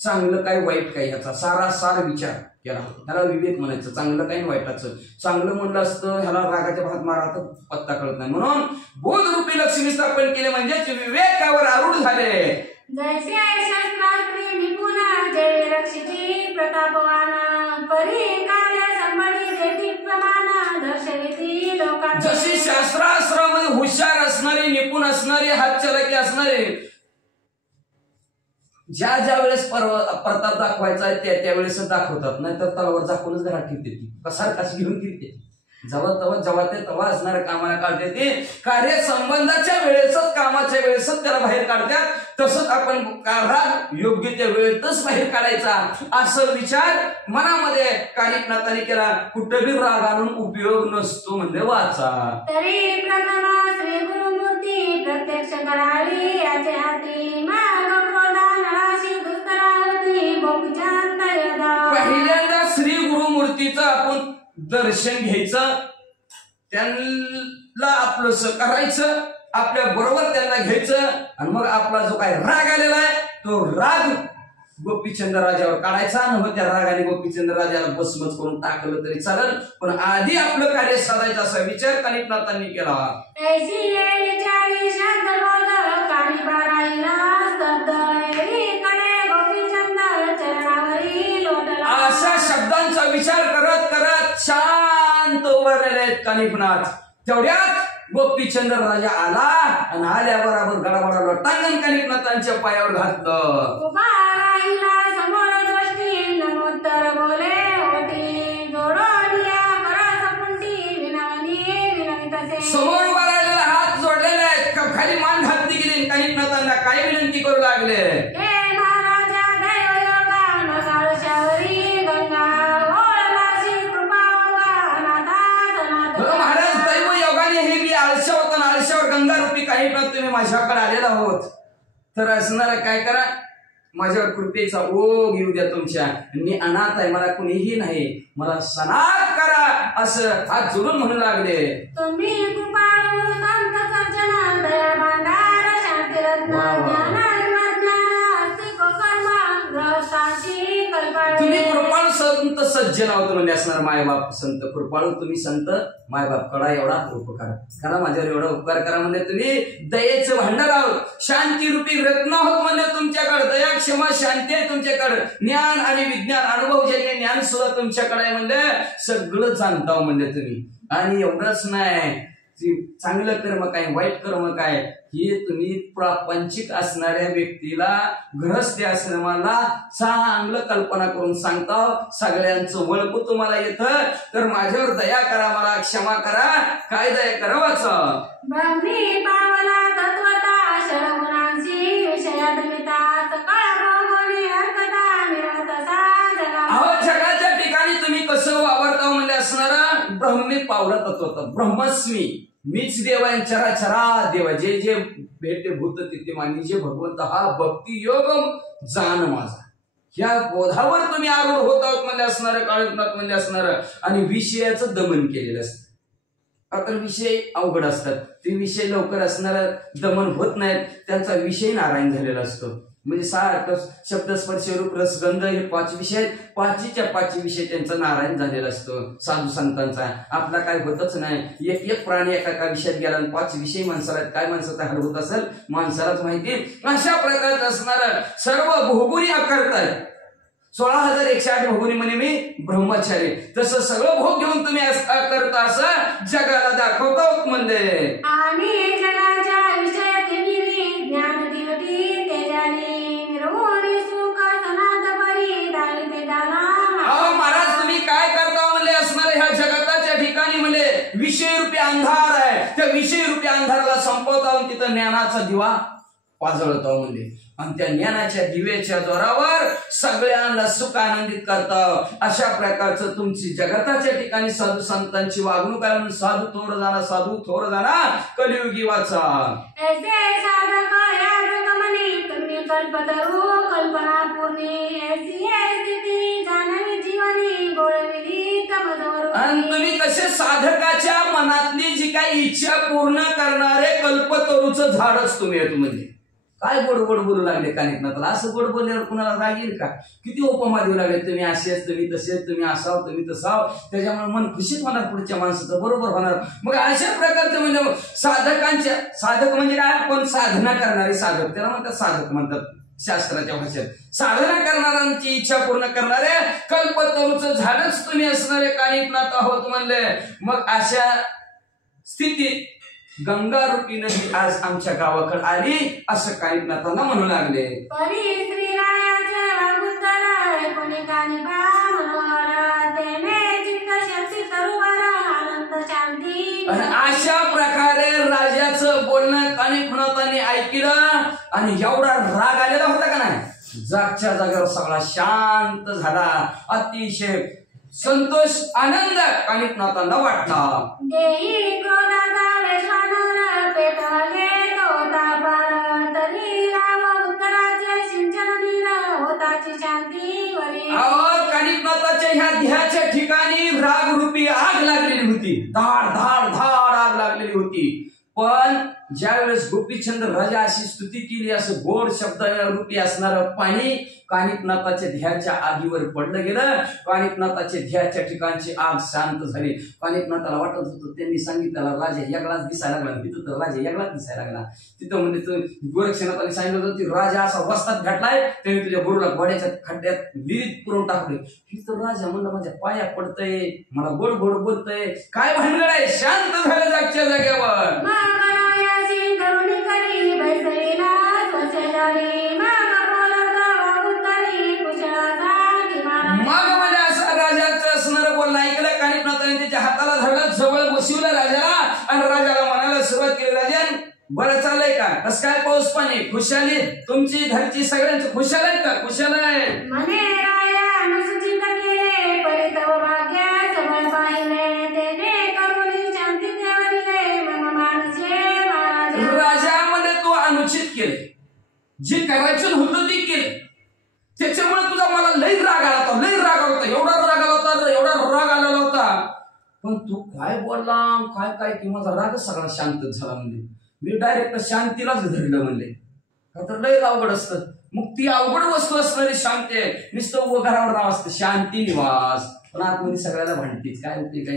चांगलं काय वाईट काय याचा सारासार विचार केला. ह्याला विवेक म्हणायचं. चांगलं काही वाईटाचं. चांगलं म्हणलं असतं ह्याला रागाच्या भात मारा तर पत्ता कळत नाही. म्हणून बोधरूपी लक्ष्मी स्थापन केले म्हणजे विवेकावर आरूढ झाले. जैसे शस्त्रास्त्री निपुण जय रक्षिती प्रतापवान परी कार्य संबंधी देती प्रमाण दर्शविती लोकांना. जशी शास्त्रास्त्रामध्ये हुशार असणारे निपुण असणारे हातचलाकी असणारे ज्या ज्या वेळेस प्रताप दाखवायचा आहे त्यावेळेस दाखवतात. नाहीतर तलवार दाखवूनच घरात ठेवते ती. कसार कशी घेऊन फिरते. जेव्हा ते तवा असणाऱ्या कामाला काढते ते कार्य संबंधाच्या वेळेसच कामाच्या वेळेसच त्याला बाहेर काढतात. तसंच आपण राग योग्य त्या वेळेतच बाहेर काढायचा असं विचार मनामध्ये कानिफनाथांनी केला. कुठेही राग आणून उपयोग नसतो म्हणजे वाचा. तरी प्रथम श्री गुरुमूर्ती प्रत्यक्ष करावी याचे हाती माग क्रोधान राशी दुस्तरावती गोपीचंद यदा. पहिल्यांदा श्री गुरुमूर्तीचं आपण दर्शन घ्यायचं. त्यांना आपलंस करायचं. आपल्या बरोबर त्यांना घ्यायचं आणि मग आपला जो काय राग आलेला आहे तो राग गोपीचंद राजावर काढायचा. आणि त्या रागाने गोपीचंद राजाला भस्मच करून टाकलं तरी चालेल, पण आधी आपलं कार्य साधायचं असा विचार कानिफनाथांनी केला. ऐसी विचारी शब्द बोध कानिफा राहिला स्तब्ध एकीकडे गोपीचंद चरणावरी लोटला. अशा शब्दांचा विचार करत करत शांत उभारलेले आहेत कानिफनाथ. तेवढ्यात गोपीचंद राजा आला आणि आल्याबरोबर गडाबडा लोटांगण कानिफनाथांच्या पायावर घातलं. उभा राहिला समोर दृष्टी नमोत्तर बोले होती जोडोनिया करस पुंटी विनवनी विनवितसे. समोर उभा राहिलेला हात जोडलेले आहेत. खाली मान घातली गेली. कानिफनाथांना काय विनंती करू लागले. हे महाराजा दैव योगा नगाळशावरी गंगा ओळलाशी कृपा ओगा नाथा सनातन. महाराज दैव योगाने हे मी आळशा होता ना आळशावर गंगारूपी कानिफनाथ तुम्ही माझ्याकडे आलेला आहोत. तर असणारा काय करा, माझ्यावर कृपेचा ओघ येऊ द्या तुमच्या. मी अनाथ आहे, मला कुणीही नाही, मला सनात करा असं हात जोडून म्हणू लागले. तुम्ही कृपाळू संत सज्जन दया भांडार शांती रत्न ज्ञान विज्ञान अस्तिक कर्म ग्रस्तांची कल्पाळू. तुम्ही कृपाळू संत सज्जन आहोत म्हणजे असणार मायबाप संत कृपाळू. तुम्ही संत मायबाप कडा एवढा उपकार करा, माझ्यावर एवढा उपकार करा म्हणजे तुम्ही दयेचं भांडार आहोत. शांती रूपी रत्न आहोत म्हणजे तुमच्याकडे दया क्षमा शांती आहे तुमच्याकडे. ज्ञान आणि विज्ञान अनुभवजन्य ज्ञान सुद्धा तुमच्याकडे आहे म्हणजे सगळं जाणता म्हणजे तुम्ही. आणि एवढंच नाही, चांगलं कर्म काय वाईट कर्म काय हे तुम्ही प्रापंचिक असणाऱ्या व्यक्तीला गृहस्थी आश्रमाला चांगलं कल्पना करून सांगता. सगळ्यांचं वळखू तुम्हाला येतं. तर माझ्यावर दया करा, मला क्षमा करा. काय दया करावाचं. ब्रह्मी पावला तत्वता शरगुणांची विषयादमिता सकळ भोगोनी अर्कता मिळवतसा जगा. अहो जगाच्या ठिकाणी तुम्ही कसं वावरता म्हणजे असणारा ब्रह्मी पावला तत्वता ब्रह्मस्मी मीच देव आहे. चराचरा देव जे जे भेटे भूत तिथे मानी जे भगवंत हा भक्ती योग जाण माझा. या बोधावर तुम्ही आरूढ होत आहोत म्हणजे असणारं काळीनाथ म्हणजे असणारं. आणि विषयाचं दमन केलेलं असतं. आता विषय अवघड असतात, ते विषय लवकर असणारा दमन होत नाहीत. त्यांचा विषय नारायण झालेला असतो. म्हणजे सारखं शब्द स्पर्श रूप रसगंध हे 5 विषय आहेत. 5च्या 5 विषय त्यांचा नारायण झालेला असतो साधू संतांचा. आपला काय होतच नाही. एक प्राणी एका विषयात गेला आणि 5 विषय माणसाला काय माणसाचा हाल होत असेल माणसालाच माहिती. अशा प्रकारचं असणारं सर्व भोगुनी करताय. 16,108 भोगुनी म्हणे मी ब्रह्मचारी. तसं सगळं भोग घेऊन तुम्ही करता असं जगाला दाखवतो म्हणजे. आणि जगाच्या विषयात ज्ञान दिवटी तेजानी मिरवून सुख सनात परी दालिते दाना. अहो महाराज तुम्ही काय करता म्हणजे असणारे ह्या जगताच्या ठिकाणी म्हणजे विषय रूपी अंधार आहे. त्या विषय रूपी अंधाराला संपवता तिथं ज्ञानाचा दिवा पाजळतो म्हणजे. आणि त्या ज्ञानाच्या दिव्याच्या द्वारावर सगळ्यांना सुख आनंदित करता. अशा प्रकारचं तुमची जगताच्या ठिकाणी साधू संतांची वागणूक आहे. म्हणून साधू थोर जाणा साधू थोर जाणा कलियुगी वाचा. ऐसे साधक यादक मनी तुम्ही कल्पतरू करुणी ऐसी स्थिती जाणवी जीवनी गोळविली तमजवरून. आणि तुम्ही कसे साधकाच्या मनातली जी काही इच्छा पूर्ण करणारे कल्पतरूचं झाडच तुम्ही आहेत. म्हणजे काय गोड गोड बोलू लागले कानिकनाथाला. असं गोड बोलल्यावर कुणाला राग येईल का. किती उपमा देऊ लागले, तुम्ही असेच, तुम्ही तसेच, तुम्ही असाव, तुम्ही तसाव. त्याच्यामुळे मन खुशीच होणार, पुढच्या माणसाचं बरोबर होणार. मग अशा प्रकारचं म्हणजे साधकांच्या, साधक म्हणजे काय, आपण साधना करणारे साधक, त्याला म्हणतात साधक म्हणतात शास्त्राच्या भाषेत. साधना करणाऱ्यांची इच्छा पूर्ण करणारे कल्पतरूचं झाडच तुम्ही असणारे कानिकनाथ आहोत म्हणले. मग अशा स्थितीत गंगा रूपी नदी आज आमच्या गावाकडे आली असं कानिकनाथांना म्हणू लागले. परी श्रीरायाचे वागुत्तर कोणी कानिपा मनोहर तेने चित्त शक्ती तरुवर आनंद शांती. अशा प्रकारे राजाचं बोलणं कानिकनाथांनी ऐकलं आणि एवढा राग आलेला होता का नाही, जागच्या जागेवर सगळा शांत झाला. अतिशय संतोष आनंद कानिकनाथांना वाटला. देही क्रोधाचा वेशानर पेटवले तो तापार तरी राम उत्तराचे सिंचन नीर होताची शांती वरी. कानिकनाथाच्या ह्या ध्येयाच्या ठिकाणी राग रूपी आग लागलेली होती. धाड धाड धाड आग लागलेली होती. पण ज्यावेळेस गोपीचंद राजा अशी स्तुती केली, असं गोड शब्द रूपी असणारं पाणी कानिकनाथाच्या ध्येयाच्या आगीवर पडलं गेलं. कानिकनाथाच्या ध्येयाच्या ठिकाणची आग शांत झाली. कानिकनाथाला वाटत होतं, त्यांनी सांगितलं राजा यागलाच दिसायला लागला, तिथं तर राजा यागलाच दिसायला लागला. तिथं म्हणजे गोरक्षनाथाने सांगितलं होतं की राजा असा वस्तात घातलाय, त्यांनी तुझ्या गुरुला घोड्याच्या खड्ड्यात विहिरीत पुरून टाकले. तिथं राजा म्हणलं माझ्या पाया पडतय, मला गोड गोड बोलतय, काय भानगड आहे. शांत झालं जागच्या जागेवर. मग म्हणजे असं राजाचं असणारं बोलणं ऐकलं कानिकनाथाने, त्याच्या हाताला धरलं, जवळ बसवलं राजाला आणि राजाला म्हणायला सुरुवात केली, राजन बरं चाललंय का, कसं काय पाऊस पाणी, खुशाली तुमची घरची सगळ्यांची खुशाल आहेत का. खुशाल आहे म्हणे राया अनुसूचित केले परितव भाग्य जवळ पाहिले तेने करुणी शांती देवले मग माणसे महाराज. राजामध्ये तू अनुचित केले, जे करायचं होतं ते केले, त्याच्यामुळे तुझा मला लई राग आला होता, लई राग आला होता, एवढा राग आला होता, एवढा राग आलेला होता. पण तू काय बोलला काय काय की माझा रागच सगळा शांत झाला. म्हणजे मी डायरेक्ट शांतीलाच धरलं म्हणले, का तर लई अवघड असतं. मग ती अवघड वस्तू असणारी शांती आहे. नुसतं घरावर नाव असतं शांती निवास, पण आतमध्ये सगळ्याला भांडतीच काय होते काय,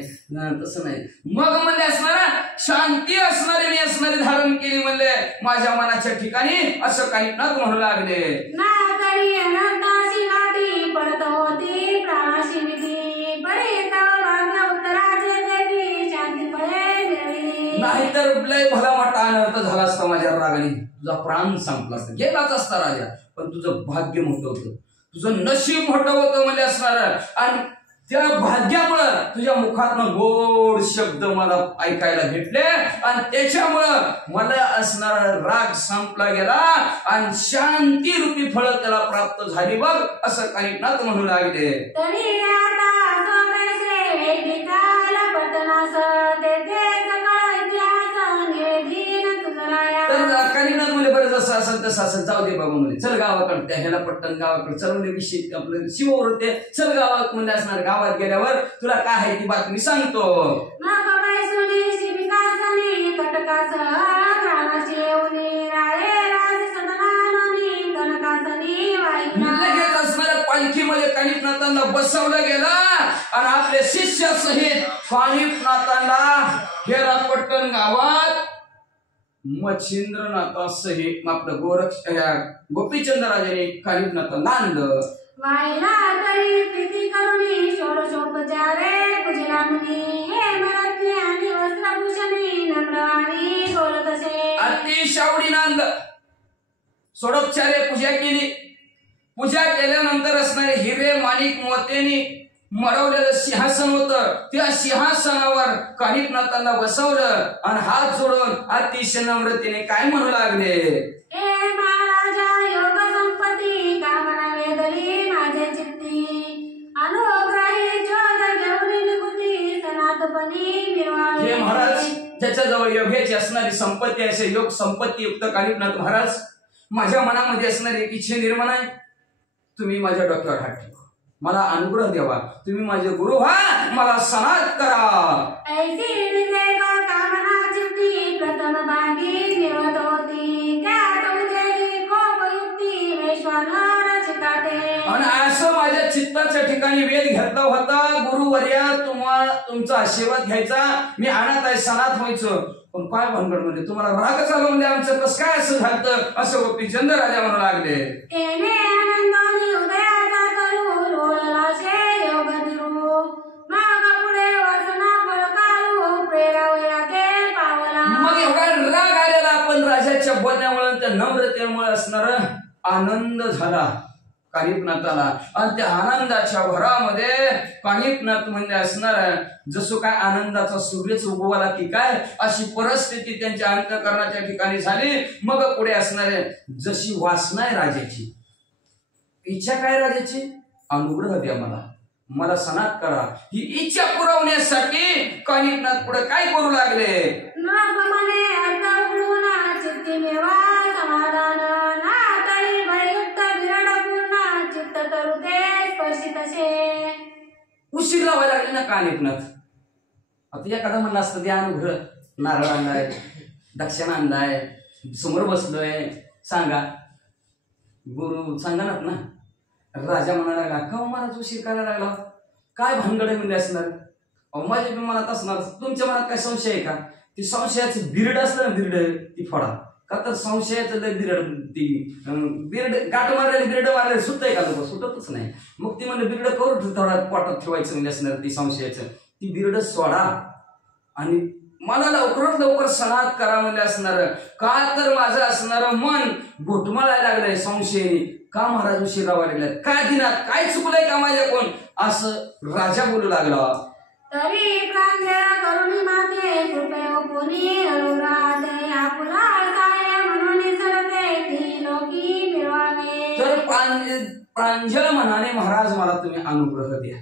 तसं नाही. मग म्हणले असणारा शांती असणारी मी असणारी धारण केली म्हणले माझ्या मनाच्या ठिकाणी, असं काही नाथ म्हणू लागले. ना तरी अनंताशी गाठी पडत होती प्राणाशी निधी परितव भाग्य उत्तराचे देवी शांती पळे देवी. नाहीतर लय भला मोठा अनर्थ झाला असता माझ्या रागाने, तुझा प्राण संपला असता, गेलाच असता राजा. पण तुझं भाग्य मोठं होतं, तुझं नशीब मोठं होतं म्हणजे असणार. आणि त्या भाग्यामुळं तुझ्या मुखातनं गोड शब्द मला ऐकायला भेटले आणि त्याच्यामुळं मला असणारा राग संपला गेला आणि शांती रूपी फळ त्याला प्राप्त झाली बघ, असं कानिकनाथ म्हणू लागले. तरी आता सोमेसे निकाला पटनास तेथे सकळ इतिहास निवेदीन तुझराया. तर कानिकनाथ म्हणजे बरं जसं असेल तसं असेल, जाऊ दे बाबा म्हणजे, चल गावाकडे, त्या ह्याला पट्टन गावाकडे चल म्हणजे विषय आपलं शिववृत्ते, चल गावात म्हणजे असणार. गावात गेल्यावर तुला काय आहे ती बातमी सांगतो. मग बैसुनी शिबिकासनी कटकास ग्रामाची येऊनी राये राज सदनानी कनकासनी वाईना. लगेच असणाऱ्या पालखीमध्ये कानिकनाथांना बसवलं गेलं आणि आपल्या शिष्यासहित कानिकनाथांना हेरापट्टण गावात मच्छिंद्रनाथासहित आपलं गोपीचंद राजाने कानिकनाथांना आणलं. वाईना तरी प्रीती करुणी षोडशोपचारे पूजला मुनी हे मराठी आणि वस्त्रभूषणी नम्रवाणी बोलतसे. अतिशय आवडीनं आणलं, षोडोपचारे पूजा केली. पूजा केल्यानंतर असणारे हिरे माणिक मोत्यानी मरवलेलं सिंहासन होतं, त्या सिंहासनावर कानिकनाथांना बसवलं आणि हात जोडून अतिशय नम्रतेने काय म्हणू लागले. ए महाराजा योग संपत्ती कामना वेदली माझे चित्ती अनुग्रही चोद घेऊन निघुती सनातपणी निर्वाणी. हे महाराज, ज्याच्याजवळ योग्याची असणारी संपत्ती असे योग संपत्ती युक्त कानिकनाथ महाराज, माझ्या मनामध्ये असणारी एक इच्छा निर्माण आहे. तुम्ही माझ्या डोक्यावर हात ठेवा, मला अनुग्रह द्यावा, तुम्ही माझे गुरु व्हा, मला सनात करा. ऐसी निलेख कामना चित्ती प्रथम भागी निवत होती, त्यात उजेली कोपयुक्ती वैश्वानर चिकाटे. आणि असं माझ्या चित्ताच्या ठिकाणी वेध घेतला होता, गुरुवर्या तुमचा आशीर्वाद घ्यायचा, मी अनाथ आहे, सनात व्हायचं. पण काय भानगड म्हणजे तुम्हाला राग झालं म्हणजे आमचं कसं काय असं झालं, असं गोपीचंद राजा म्हणू लागले. तेने आनंदाने उदयाचा करू लोळला शे योग दिरू, माग पुढे वसना फळकारू प्रेरावया ते पावला. मग एवढा राग आलेला पण राजाच्या बोलण्यामुळे, त्या नम्रतेमुळे असणार आनंद झाला कानिफनाथाला. आणि त्या आनंदाच्या भरामध्ये कानिफनाथ म्हणजे असणार जसं काय आनंदाचा सूर्यच उगवाला की काय, अशी परिस्थिती त्यांच्या अंतःकरणाच्या ठिकाणी झाली. मग पुढे असणार जशी वासना आहे राजाची, इच्छा काय राजाची, अनुग्रह द्या मला सनात करा, ही इच्छा पुरवण्यासाठी कानिफनाथ पुढे काय करू लागले. नभमने अर्ध उडवून चित्ती मेवा समाधान, ना तरी भययुक्त विरड पूर्ण चित्त करू ते स्पर्शित शे. उशीर लावायला लागले ना कानिफनाथ. आता एखादा म्हणलं असतं द्या अनुग्रह, नारळ आणलाय, दक्षिणा आणलाय, समोर बसलोय, सांगा. गुरु सांगणार ना. राजा म्हणायला लागला, का महाराज उशीर करायला लागला, काय भानगड आहे म्हणजे असणार. माझ्या मनात असणार, तुमच्या मनात काय संशय आहे का, ती संशयाचं बिरड असलं ना, बिरड ती फोडा. का तर संशयाचं लय बिरड, ती बिरड गाठ मारलेली बिरड मारलेली सुटतंय का, लोक सुटतच नाही. मग ती म्हणजे बिरड करू थोडा पोटात ठेवायचं म्हणजे असणार, ती संशयाचं ती बिरड सोडा आणि मला लवकरात लवकर सनात करा म्हणजे असणार. का तर माझं असणार मन घोटमळायला लागलंय संशयाने, का महाराज उशीर राहावा लागलाय, काय दिनात काय चुकलंय का माझ्याकडून, असं राजा बोलू लागला. तरी प्रांजळ करुणी माते कृपयो पुनी अनुराधे आपुला साय म्हणून सरते ती लोकी मिळवावे. तर प्रांजळ मनाने महाराज मला तुम्ही अनुग्रह द्या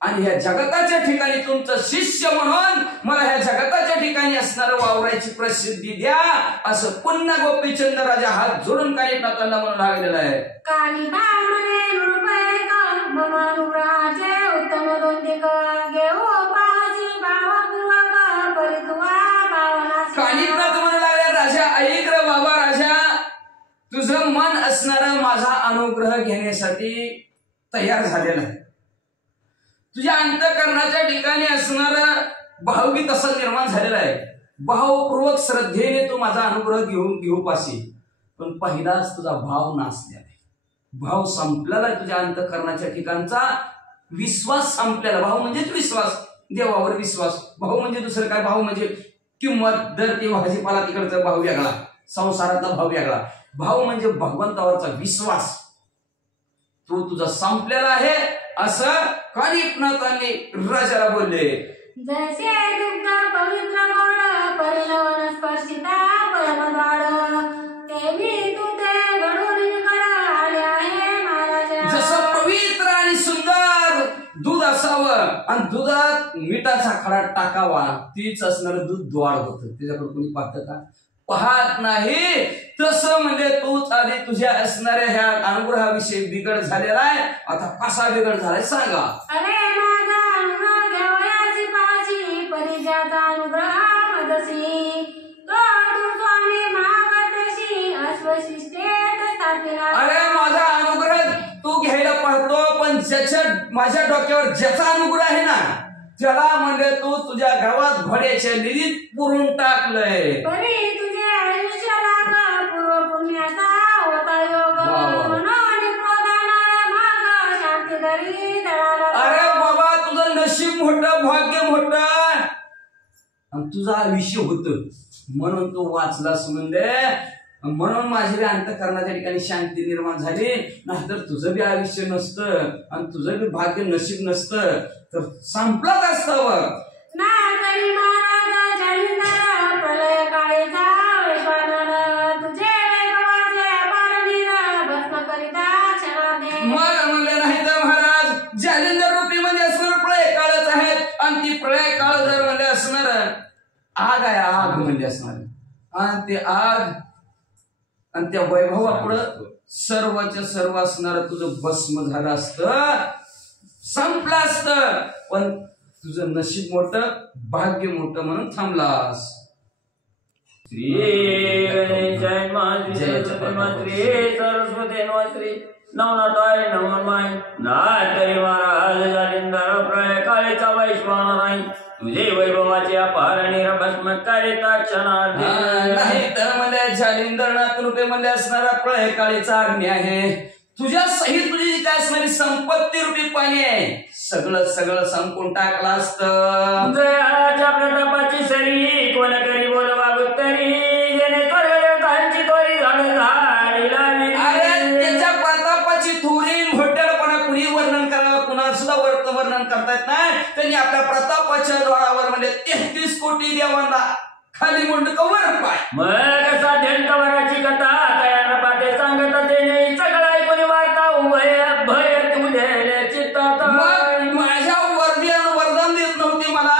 आणि ह्या जगताच्या ठिकाणी तुमचं शिष्य म्हणून मला ह्या जगताच्या ठिकाणी असणारं वावरायची प्रसिद्धी द्या, असं पुन्हा गोपीचंद राजा हात जोडून कानिफनाथाला म्हणून लागलेला आहे. कानिफा म्हणे नृपय अनुग्रहाचे उत्तम दोंतिक घेऊ पावसी भावपूर्वक परितुवा पावनासी. कानिफनाथ म्हणू लागले, राजा ऐक रे बाबा, राजा तुझं मन असणारं माझा अनुग्रह घेण्यासाठी तयार झालेलं आहे. तुझ्या अंतःकरणाच्या ठिकाणी असणार भावगी तसा निर्माण झालेला आहे. भावपूर्वक श्रद्धेने तू माझा अनुग्रह घेऊ पाशी. पण पहिलाच तुझा भाव नासलेला आहे, भाव संपलेला आहे. तुझ्या अंतःकरणाच्या ठिकाणचा विश्वास संपलेला. भाव म्हणजेच विश्वास, देवावर विश्वास. भाव म्हणजे दुसरं काय, भाव म्हणजे किंमत दर, ते भाजीपाला तिकडचा भाव वेगळा, संसारातला भाव वेगळा. भाव म्हणजे भगवंतावरचा विश्वास, तो तुझा संपलेला आहे, असं कानिफनाथांनी राजाला बोलले. जैसे दुग्ध पवित्र गोड परिणवन स्पर्शिता परमद्वार, तेवी तू ते घडून कर आले आहे महाराजा. जसं पवित्र आणि सुंदर दूध असावं आणि दुधात मिठाचा खडा टाकावा, तीच असणारं दूध द्वार होतं. त्याच्याकडे कोणी पाहतं का, पाहत नाही. तसं म्हणजे तूच आधी तुझ्या असणाऱ्या ह्या अनुग्रहाविषयी बिघड झालेला आहे. आता कसा बिघड झालाय सांगा. अरे माझा अनुग्रह घेवयाची पाशी परिजाचा अनुग्रह मदसी, तो तू स्वामी महागतशी अश्वशिष्टेत स्थापिला. अरे माझा अनुग्रह तू घ्यायला पाहतो, पण ज्याच्या माझ्या डोक्यावर ज्याचा अनुग्रह आहे ना, त्याला म्हणजे तू तुझ्या गावात घोड्याच्या निधीत पुरून टाकलंय. परी तुझे आयुष्य लाग पूर्व पुण्याचा होता योग, म्हणून क्रोधानं माग शांती धरी दळाला. अरे बाबा तुझं नशीब मोठं, भाग्य मोठं आणि तुझं आयुष्य होतं म्हणून तू वाचलास. म्हणजे म्हणून माझी बी अंतःकरणाच्या ठिकाणी शांती निर्माण झाली. नाहीतर तुझं बी आयुष्य नसतं आणि तुझं बी भाग्य नशीब नसतं, तर संपलंच असतं. नारदरी महाराज जलिंदर प्रलय काळीचा वैश्वानर, तुझे वैभवाचे अपार नीर भस्म करिता क्षणाने. मग म्हणले नाही तर महाराज जालिंदर रूपी म्हणजे असणार प्रलय काळच आहेत. आणि ती प्रलय काळ जर म्हणजे असणार आग आहे, आग म्हणजे असणार. आणि ते आग आणि त्या वैभवापुढं सर्वच्या सर्व असणार तुझं भस्म झालं असतं, संपलं असतं. पण तुझं नशीब मोठं, भाग्य मोठं म्हणून थांबलास. श्री गणेशाय नमः, श्री सरस्वती नमः, श्री नवनाथाय नमः. नाथरी महाराज जालिंदर प्रळय काळीचा वैश्वानराय, तुझे वैभवाचे अपार निरभस्म करिता क्षणार्धी. नाही तर मला जालिंदरनाथ रूपे मध्ये असणारा प्रळय काळीचा अग्नी आहे. तुझ्या सहित तुझी जिथे असणारी संपत्ती रूपी पाणी आहे. सगळं सगळं संपून टाकलं असतं. जयाच्या प्रतापाची सरी कोण करी बोलवा गुप्तरी, जेणे स्वर्गदेवतांची तोरी झाड झाडी लावी. अरे त्याच्या प्रतापाची थोरी भोट्यापणा कुणी वर्णन करावं, कुणाला सुद्धा वर्णन करता येत नाही. त्यांनी आपल्या प्रतापाच्या द्वारावर म्हणजे 33 कोटी देवांना खाली मुंड कवर पाय. मग साध्यन कवराची कथा कयान पाते सांगत तेने सगळा कोणी वार्ता उभय भय तुझे चित्तात. माझ्या वरदान देत नव्हती, मला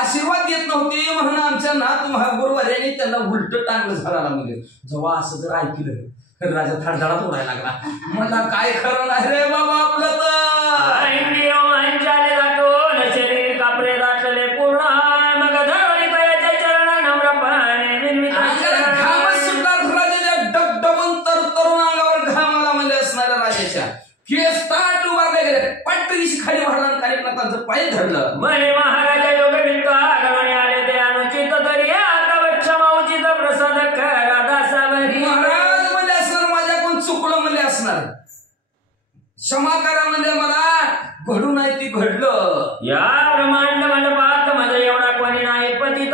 आशीर्वाद देत नव्हती, म्हणून आमच्या नाथ महागुरुवर्यांनी त्यांना उलट टांगलं झाला. म्हणजे जेव्हा असं जर ऐकलं तर राजा थाडधाडात उडायला लागला. मला काय खरं नाही रे बाबा आपलं तर. शरीर कापरे दाटले पूर्ण, मग धरणी पयाच्या चरण नम्र पाणी घामच सुटला राजाच्या डबडबून तर तरुण अंगावर घामाला म्हणजे असणाऱ्या राजाच्या केस ताट उभारले गेले. पट्टीशी खाली वाढला काही प्रकारचं पाय धरलं. म्हणे महाराजा योग आगमने आले ते अनुचित तरी आता क्षमा उचित प्रसाद करा दासावरी. महाराज म्हणजे असणार माझ्याकडून चुकलं म्हणजे असणार, क्षमा करा म्हणजे मला घडू नाही ती घडलं. या ब्रह्मांड मंडपात मध्ये एवढा कोणी नाही पतित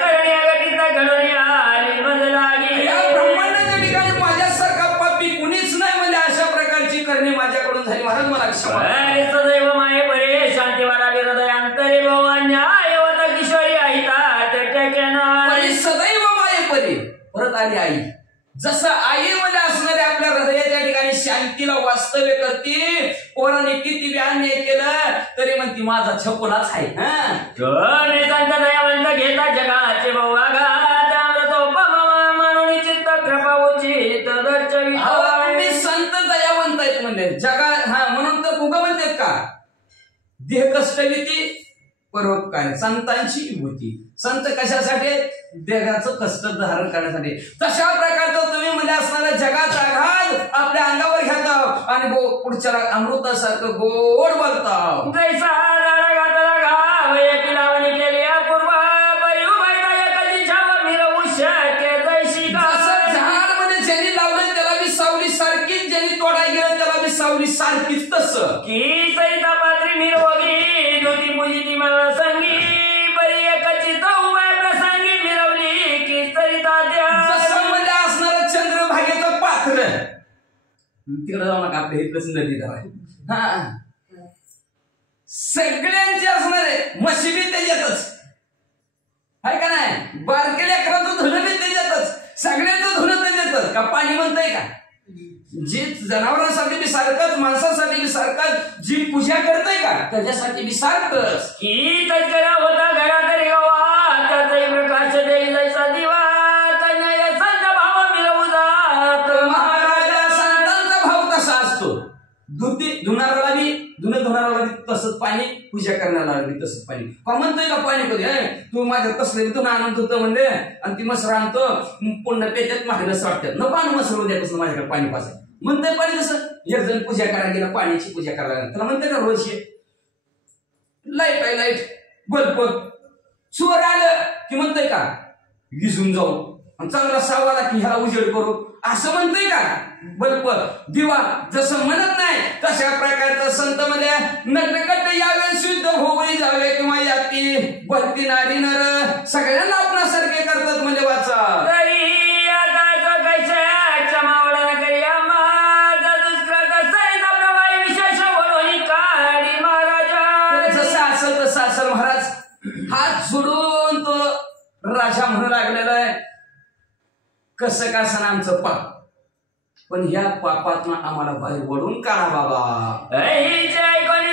करण्या गतीत घडून आली मज लागी. या ब्रह्मांडाच्या ठिकाणी माझ्यासारखा पापी कुणीच नाही म्हणजे अशा प्रकारची करणे माझ्याकडून झाली. महाराज मला क्षमा करा. सदैव माये परे शांती वारावी हृदयांतरी न्याय होता किशोरी आईता परी सदैव माये परी. परत आली आई. जसं आईमध्ये असणारे आपल्या हृदयाच्या ठिकाणी शांतीला वास्तव्य करते. पोराने किती अन्याय केलं तरी म्हणती माझा छपुलाच आहे. संत दयावंत घेता जगाचे बहुआघात अमृतोपमा म्हणून चित्त कृपा उचित दर्शवी. मी संत दयावंत आहेत म्हणजे जगा म्हणून तर उगा म्हणतात का, देह कष्टविती परोपकार संतांची विभूती. संत कशासाठी, देहाचं कष्ट धारण करण्यासाठी. तशा प्रकारचं तुम्ही म्हणजे असणारा जगाचा आघात आपल्या अंगावर घेता आणि पुढच्या अमृतासारखं गोड बोलता. जैसा घातला घाव एक लावणी केली अपूर्व परी उभयता एकाची छाव मिरवू शक्य जैशी. जसं झाड म्हणजे ज्यांनी लावलं त्याला बी सावली सारखीच, ज्यांनी तोडाय गेलं त्याला बी सावली सारखीच. तसं की सैता पात्री निरोगी ज्योती मुली मला संगी परी एकाची तौबाय प्रसंगी मिरवली की सरिता द्या. जसं म्हणजे असणारं चंद्रभागेचं पात्र. तिकडे जाऊ नका, आपल्या इथलंच नदी धरा. सगळ्यांचे असणारे मशिबी त्याच्यातच आहे का नाही. बारके लेकराचं धुणं बी त्याच्यातच, सगळ्यांचं धुणं त्याच्यातच. का पाणी म्हणतंय का, जी जनावरांसाठी बी सारखंच, माणसासाठी बी सारखंच, जी पूजा करतय का त्याच्यासाठी बी सारखंच. की तस्करा होता घरात रे गावा त्याचाही प्रकाश देईल ऐसा दिवा तन्याय संत भाव मिळवू जात. महाराजा संतांचा भाव तसा असतो. धुणाराला बी धुणाराला बी तसंच पाणी, पूजा करण्याला बी तसंच पाणी. का म्हणतोय का पाणी कधी तू माझ्या कसले तू आणत होतं म्हणजे, आणि ती मसर आणतो पुन्हा त्याच्यात मागणं वाटतं नको आणू मसर उद्यापासून माझ्याकडे पाणी पाजाय म्हणतंय. पाणी कसं, एक जण पूजा करायला गेला, पाण्याची पूजा करायला गेला, त्याला म्हणते का रोज लाईट आहे, लाईट बल्ब. चोर आलं की म्हणतंय का विजून जाऊ, आणि चांगला सावाला की ह्याला उजेड करू असं म्हणतंय का. बल्ब दिवा जसं म्हणत नाही तशा प्रकारचं संत मध्ये नटकट यावे, शुद्ध होवळी जावे किंवा याती भक्ती नारी नर सगळ्यांना आपणासारखे करतात म्हणजे वाचा. महाराज हात सोडून तो राजा म्हणू लागलेला आहे, कसं का सण आमचं पाप, पण ह्या पापातनं आम्हाला बाहेर वळून काढा बाबा. ऐकून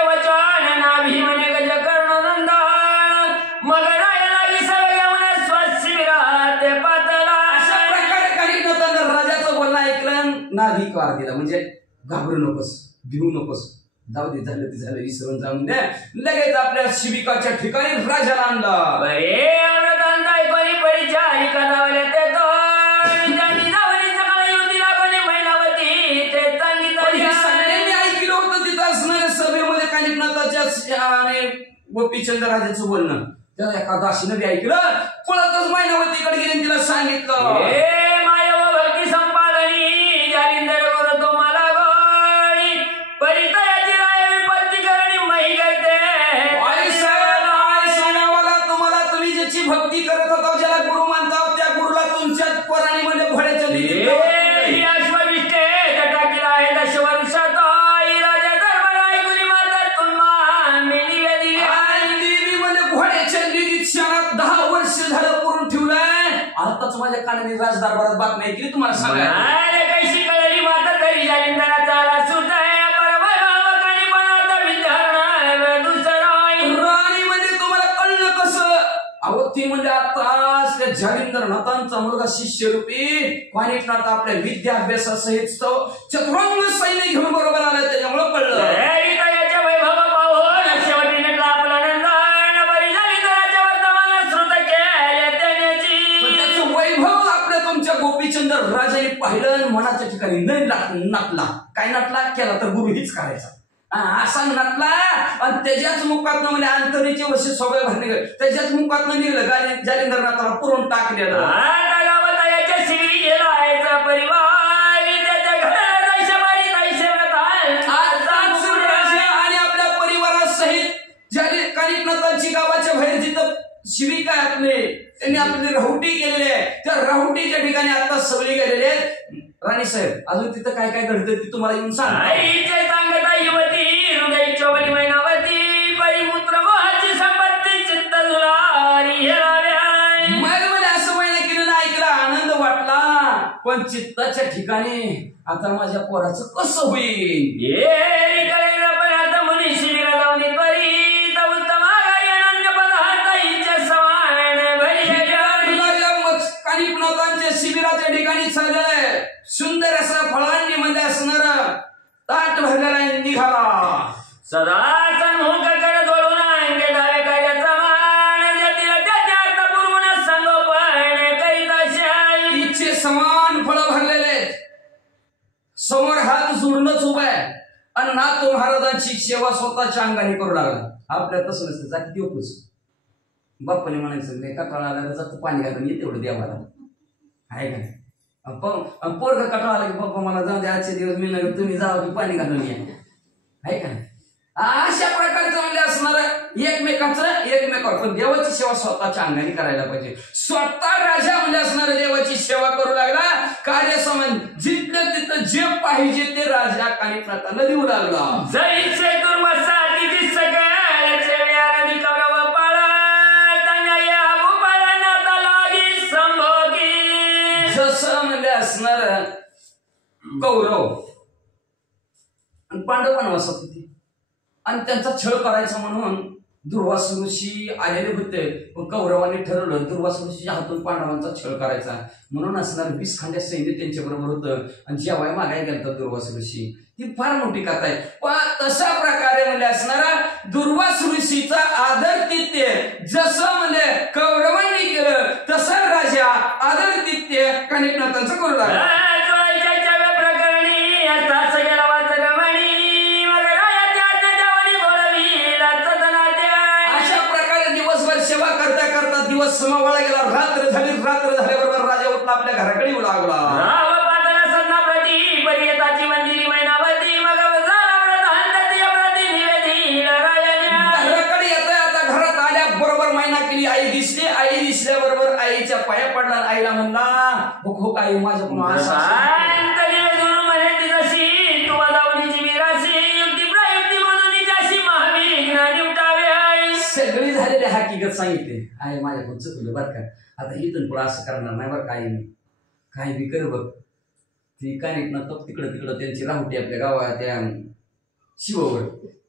वचन नाभी म्हणे गज कर्ण नंदन मग राय लागली सवय स्वच्छ विरात पातला. अशा नादी कार दिला म्हणजे घाबरू नकोस, भिवू नकोस, जाऊ दे, झालं ते झालं, विसरून जाऊन द्या. लगेच आपल्या शिबिकाच्या ठिकाणी राजाला आणला. बरे अमृतांताय कोणी परिचारी कदावल्या ते तो ज्यांनी जावळीचा काळ युतीला कोणी महिनावती ते पण हे सांगितलं सगळ्यांनी ऐकलं होतं तिथं असणाऱ्या सभेमध्ये कानिफनाथाच्या गोपीचंद राजाचं बोलणं. त्या एका दासीनं बी ऐकलं, पळतच महिनावतीकडे गेले तिला सांगितलं, हे माया व भक्ती संपादनी जालिंदर करतो मला गोळी परितयाची राय विपत्ती करणी मही करते. आई सांगावाला तुम्हाला, तुम्ही ज्याची भक्ती करत होता, ज्याला गुरु मानता, त्या गुरुला तुमच्या पराणीमध्ये घोड्याच्या लिहिली ही अश्वविष्टे जटाकीला आहे दशवर्षात राजा दरबार ऐकून माता तुम्हा मेली दिली. देवी म्हणजे घोड्याच्या लिहिलीत क्षणात 10 वर्ष झालं करून ठेवलंय. आताच माझ्या कानाने राज दरबारात बातमी ऐकली तुम्हाला सांगायला. अरे कैशी कळली माता तरी जालिंदराचा आला सुट आहे परवानी बनवता विचार दुसरं राणी म्हणजे तुम्हाला कळलं कसं? अहो ती म्हणजे आताच त्या जालिंदरनाथांचा मुलगा शिष्यरूपी कानिफनाथ आपल्या विद्याभ्यासासहित चतुरंग सैन्य घेऊन बरोबर आला, त्याच्यामुळे कळलं. याच्या वैभव पाहून शेवटी नटला आपला नंदन बरी जालिंदराच्या वर्तमान श्रुत केले त्याची. त्याचं वैभव आपल्या तुमच्या गोपीचंद राजाने पाहिलं आणि मनाच्या ठिकाणी नाही नाटला. काय नाटला? केला तर गुरु हीच करायचा असा नाटला. आणि त्याच्याच मुखातनं म्हणजे अंतरीची वर्ष सवय भरणे, त्याच्याच मुखातनं निघलं जालिंदरनाथाला पुरून टाकलेलं. याच्या शिगरी गेला याचा परिवार त्याच्या घरात आणि आपल्या परिवारासहित कानिफनाथांची गावाच्या बाहेर जिथं शिबिका आहे आपले, त्यांनी आपली राहुटी केलेली आहे. त्या राहुटीच्या ठिकाणी आता सगळे गेलेले आहेत. राणी साहेब अजून तिथं काय काय घडतं ते तुम्हाला येऊन सांगता युवती हृदय चोवली महिनावती परिमूत्र मोहाची संपत्ती चित्त दुलारी मला असं महिना केलं ना, ऐकला आनंद वाटला, पण चित्ताच्या ठिकाणी आता माझ्या पोराचं कसं होईल? पण आता मुनी शिबिरा लावणी त्वरित उत्तम आघाडी अनन्य पदार्थ इच्छा समान भरी कानिफनाथांच्या शिबिराच्या ठिकाणी चाललंय. सुंदर असं फळांनी मध्ये असणार ताट भरलेला निघाला. सदा सन्मुख कर जोडून अंगे धावे कार्याचा मान जतीला त्याच्या अर्थपूर्ण संगोपन करीत अशा इच्छे समान फळं भरलेले, समोर हात जोडूनच उभा आहे आणि नाथ महाराजांची सेवा स्वतःच्या अंगाने करू लागला. आपल्या तसं नसतं, जा किती ओपूच बाप्पाने म्हणायचं कटाळा आला जातं पाणी घालून येते एवढं देवाला आहे का नाही. पोरग कटाळा आला की बाप्पा मला जाऊ दे आजचे दिवस मी नाही, तुम्ही जावं की पाणी घालून या आहे का नाही. अशा प्रकारचं म्हणजे असणार एकमेकावर, पण देवाची सेवा स्वतःच्या अंगाने करायला पाहिजे. स्वतः राजा म्हणजे असणार देवाची सेवा करू लागला. कार्य समान जिथलं तिथं जे पाहिजे ते राजा कानिफनाथाला देऊ लागला. जैसे दुर्मसा तिथे सगळ्याचे व्याधी कौरव पाळा त्यांना या भूपाळांना लागी संभोगी. जसं म्हणजे असणार कौरव आणि पांडव वनवासात होते आणि त्यांचा छळ करायचा म्हणून दुर्वासा ऋषी आलेले होते. पण कौरवांनी ठरवलं दुर्वासा हातून पांडवांचा छळ करायचा म्हणून असणार 20 खांड्या सैन्य त्यांच्या बरोबर होतं. आणि जेव्हा मागाय गेलतात दुर्वासा ऋषी, ती फार मोठी कथा आहे. पण तशा प्रकारे म्हणजे असणारा दुर्वासा ऋषीचा आदरातिथ्य जसं म्हणजे कौरवांनी केलं तसं राजा आदरातिथ्य कानिफनाथांचं करू लागला. दिवस समावळा गेला, रात्र झाल्याबरोबर राजा उठला, आपल्या घराकडे येऊ लागला. घराकडे येत आता घरात आल्याबरोबर मैना केली. आई दिसल्याबरोबर आईच्या पाया पडला. आईला म्हणला हो आई माझ्या सगळी झालेली हकीकत सांगितली. आहे माझ्याकडून चुकलं बरं का, आता इथून पुढे असं करणार नाही बरं. काही बी कर बघ. ती कानिफनाथ तिकडं त्यांची राहुटी आपल्या गावात त्या शिवावर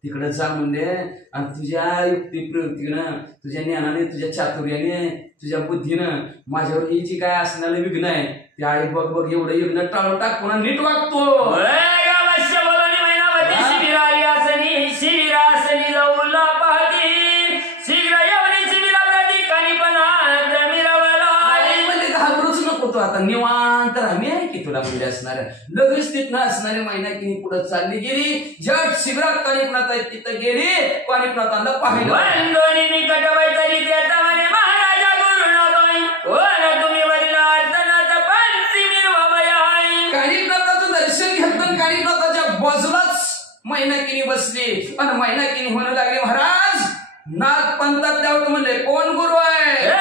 तिकडं जा म्हणले. आणि तुझ्या युक्ती प्रयुक्तीनं, तुझ्या ज्ञानाने, तुझ्या चातुर्याने, तुझ्या बुद्धीनं माझ्यावर ही जी काय असणारी विघ्न आहे ते आई बघ बघ एवढं एक टाळून टाक पुन्हा नीट वागतो. गावाच्या बोलणी महिनावती शिबिराली आसनी शिबिरासनी जाऊन पाहती शीघ्र एवढी शिबिरा ठिकाणी पण आई म्हणजे घाबरूच नको तू आता निवांत राहा मी आहे की तुला म्हणजे असणार लगेच तिथनं असणारी मैनाकिनी पुढे चालली गेली. जट शिबिरात कानिपनाथ आहे तिथं गेली. कानिपनाथांना पाहिलं दोन्ही निकट बैठली त्याचा म्हणे महाराजा गुरुनाथ तुम्ही वरील अडचणात पंचमी निर्वामय. कानिपनाथाचं दर्शन घेतलं. कानिपनाथाच्या बाजूलाच मैनाकिनी बसली आणि मैनाकिनी म्हणू लागली महाराज नाथ पंथात त्यावर म्हणले कोण गुरु आहे.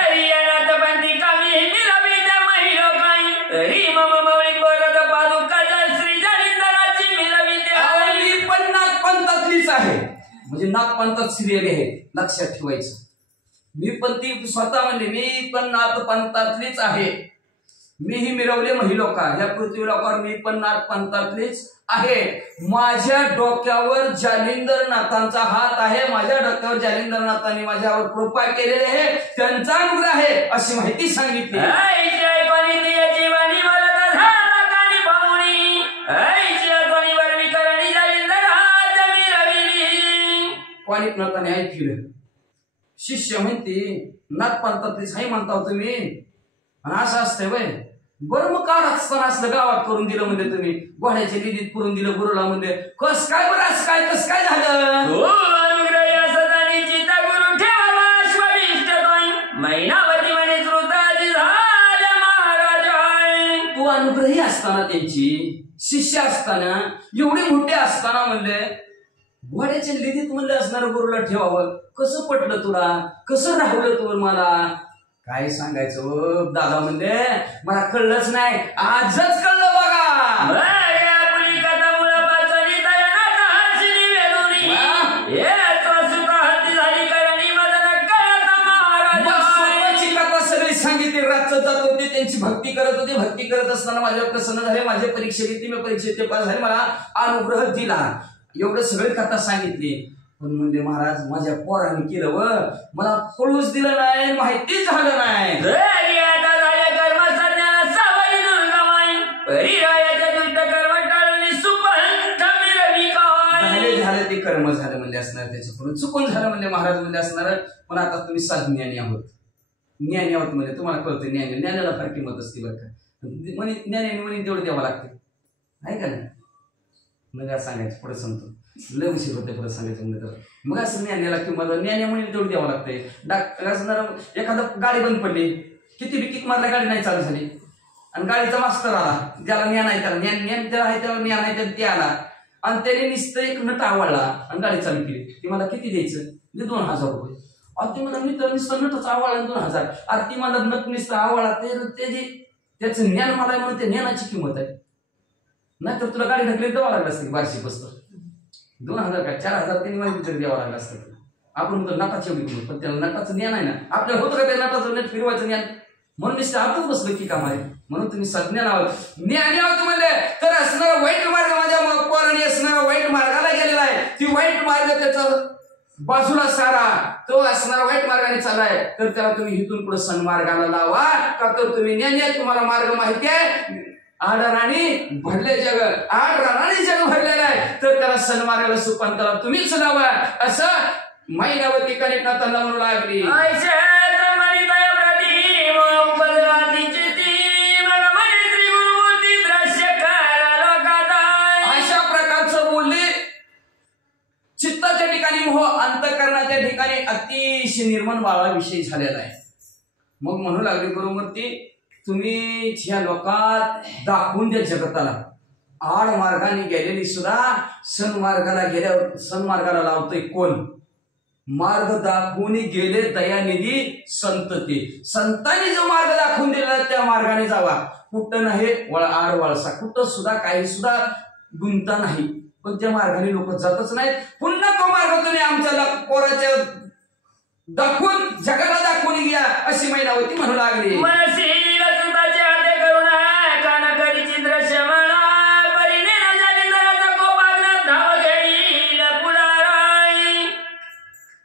म्हणजे नाथ पंथात सिरियल आहे लक्षात ठेवायचं. मी पण ती स्वतः म्हणले मी पण नाथ पंथातलीच आहे. मीही मिरवले महिलोका या पृथ्वी लोकांवर मी पण नाथ पंथातलीच आहे. माझ्या डोक्यावर जालिंदर नाथांचा हात आहे. माझ्या डोक्यावर जालिंदर नाथांनी माझ्यावर कृपा केलेली आहे. त्यांचा अनुग्रह आहे अशी माहिती सांगितली. कानिपनाथाने ऐकलं. शिष्य म्हणते नाथ पंथातलीच आहे म्हणता तुम्ही आणि असं असतंय वय बरं मग काळ असताना असलं गावात करून दिलं म्हणजे तुम्ही घोड्याच्या लिलीत करून दिलं गुरुला म्हणजे कस काय बरं असं काय कस काय झालं. तू अनुग्रही असताना त्यांची शिष्य असताना एवढे मोठे असताना म्हणले घोड्याच्या लिलीत म्हणलं असणार गुरुला ठेवावं कसं पटलं तुला कसं राहवलं तू मला काय सांगायचं दादा म्हणले मला कळलंच नाही आजच कळलं बघा. सगळी सांगितली रातचं जात होते त्यांची भक्ती करत होते. भक्ती करत असताना माझ्यावर प्रसन्न झाले. माझे परीक्षा घेतली मी परीक्षेत पास झाले मला अनुग्रह दिला. एवढं सगळी कथा सांगितली. पण म्हणजे महाराज माझ्या पोराने केलं व मला पळूच दिलं नाही माहितीच झालं नाही. झालं ते कर्म झालं म्हणजे असणार त्याच्याकडून चुकून झालं म्हणजे महाराज म्हणजे असणार. पण आता तुम्ही साध ज्ञानी आहोत. ज्ञानी आहोत म्हणजे तुम्हाला कळतं ज्ञानाला फार किंमत असते बरं का. म्हणे ज्ञानाने म्हणे तेवढं द्यावं लागते आहे का नाही. मग सांगायचं पुढे सांगतो लय उशीर होते पुढे सांगायचं म्हणजे तर मग असं ज्ञानाला किंमत ज्ञानी म्हणे तेवढं द्यावं लागतंय. डॉक्टर असणार एखादं गाडी बंद पडली किती बी किक मारल्या गाडी नाही चालू झाली आणि गाडीचा मास्तर आला ज्याला ज्ञान आहे त्याला ज्ञान ज्याला आहे त्याला ज्ञान आहे ते आला आणि त्याने नुसतं एक नट आवडला आणि गाडी चालू केली. ती मला किती द्यायचं म्हणजे 2000 रुपये. अरे ती मला मित्र नुसतं नटच आवडला 2000. अरे ती मला नट नुसतं आवडला त्याचं ज्ञान मला म्हणून त्या ज्ञानाची किंमत आहे. नाहीतर तुला गाडी ढकली द्यावं लागलं असतं वार्षिक वस्तू 2000 काय 4000 त्यांनी माहिती तरी द्यावं लागलं असतं. आपण म्हणतो नटाची एवढी किंमत पण त्याला नटाचं ज्ञान आहे ना आपल्याला होतं का त्या नटाचं नेट फिरवायचं ज्ञान म्हणून नुसतं आतच बसलं की काम आहे. म्हणून तुम्ही सज्ञान आहोत ज्ञानी आहोत म्हणले तर असणारा वाईट मार्ग माझ्या पोराने असणारा वाईट मार्गाला गेलेला आहे. ती वाईट मार्ग त्याचा बाजूला सारा तो असणारा वाईट मार्गाने चाललाय तर त्याला तुम्ही इथून पुढे सन्मार्गाला लावा का तर तुम्ही ज्ञानी आहे तुम्हाला मार्ग माहिती आहे. आडराणी भरले जग आडराणी जग भरलेलं आहे तर त्याला सन्मार्गाला सुपंथाला तुम्हीच लावा असं महिनावती कानिपनाथांना म्हणू लागली. अशा प्रकारचं बोलले चित्ताच्या ठिकाणी मोह अंतःकरणाच्या ठिकाणी अतिशय निर्मळ भावाविषयी झालेला आहे. मग म्हणू लागले गुरुमूर्ती तुम्ही ह्या लोकात दाखवून द्या जगताला आड मार्गाने गेलेली सुद्धा सन्मार्गाला गेल्यावर सन्मार्गाला लावतोय कोण. मार्ग दाखवून गेले दयानिधी संत ते संतांनी जो मार्ग दाखवून दिला त्या मार्गाने जावा. कुठं नाही आड वळसा कुठं सुद्धा काही सुद्धा गुंता नाही पण त्या मार्गाने लोक जातच नाहीत. पुन्हा तो मार्ग तुम्ही आमच्या पोराच्या दाखवून जगाला दाखवून घ्या अशी महिनावती म्हणू लागली.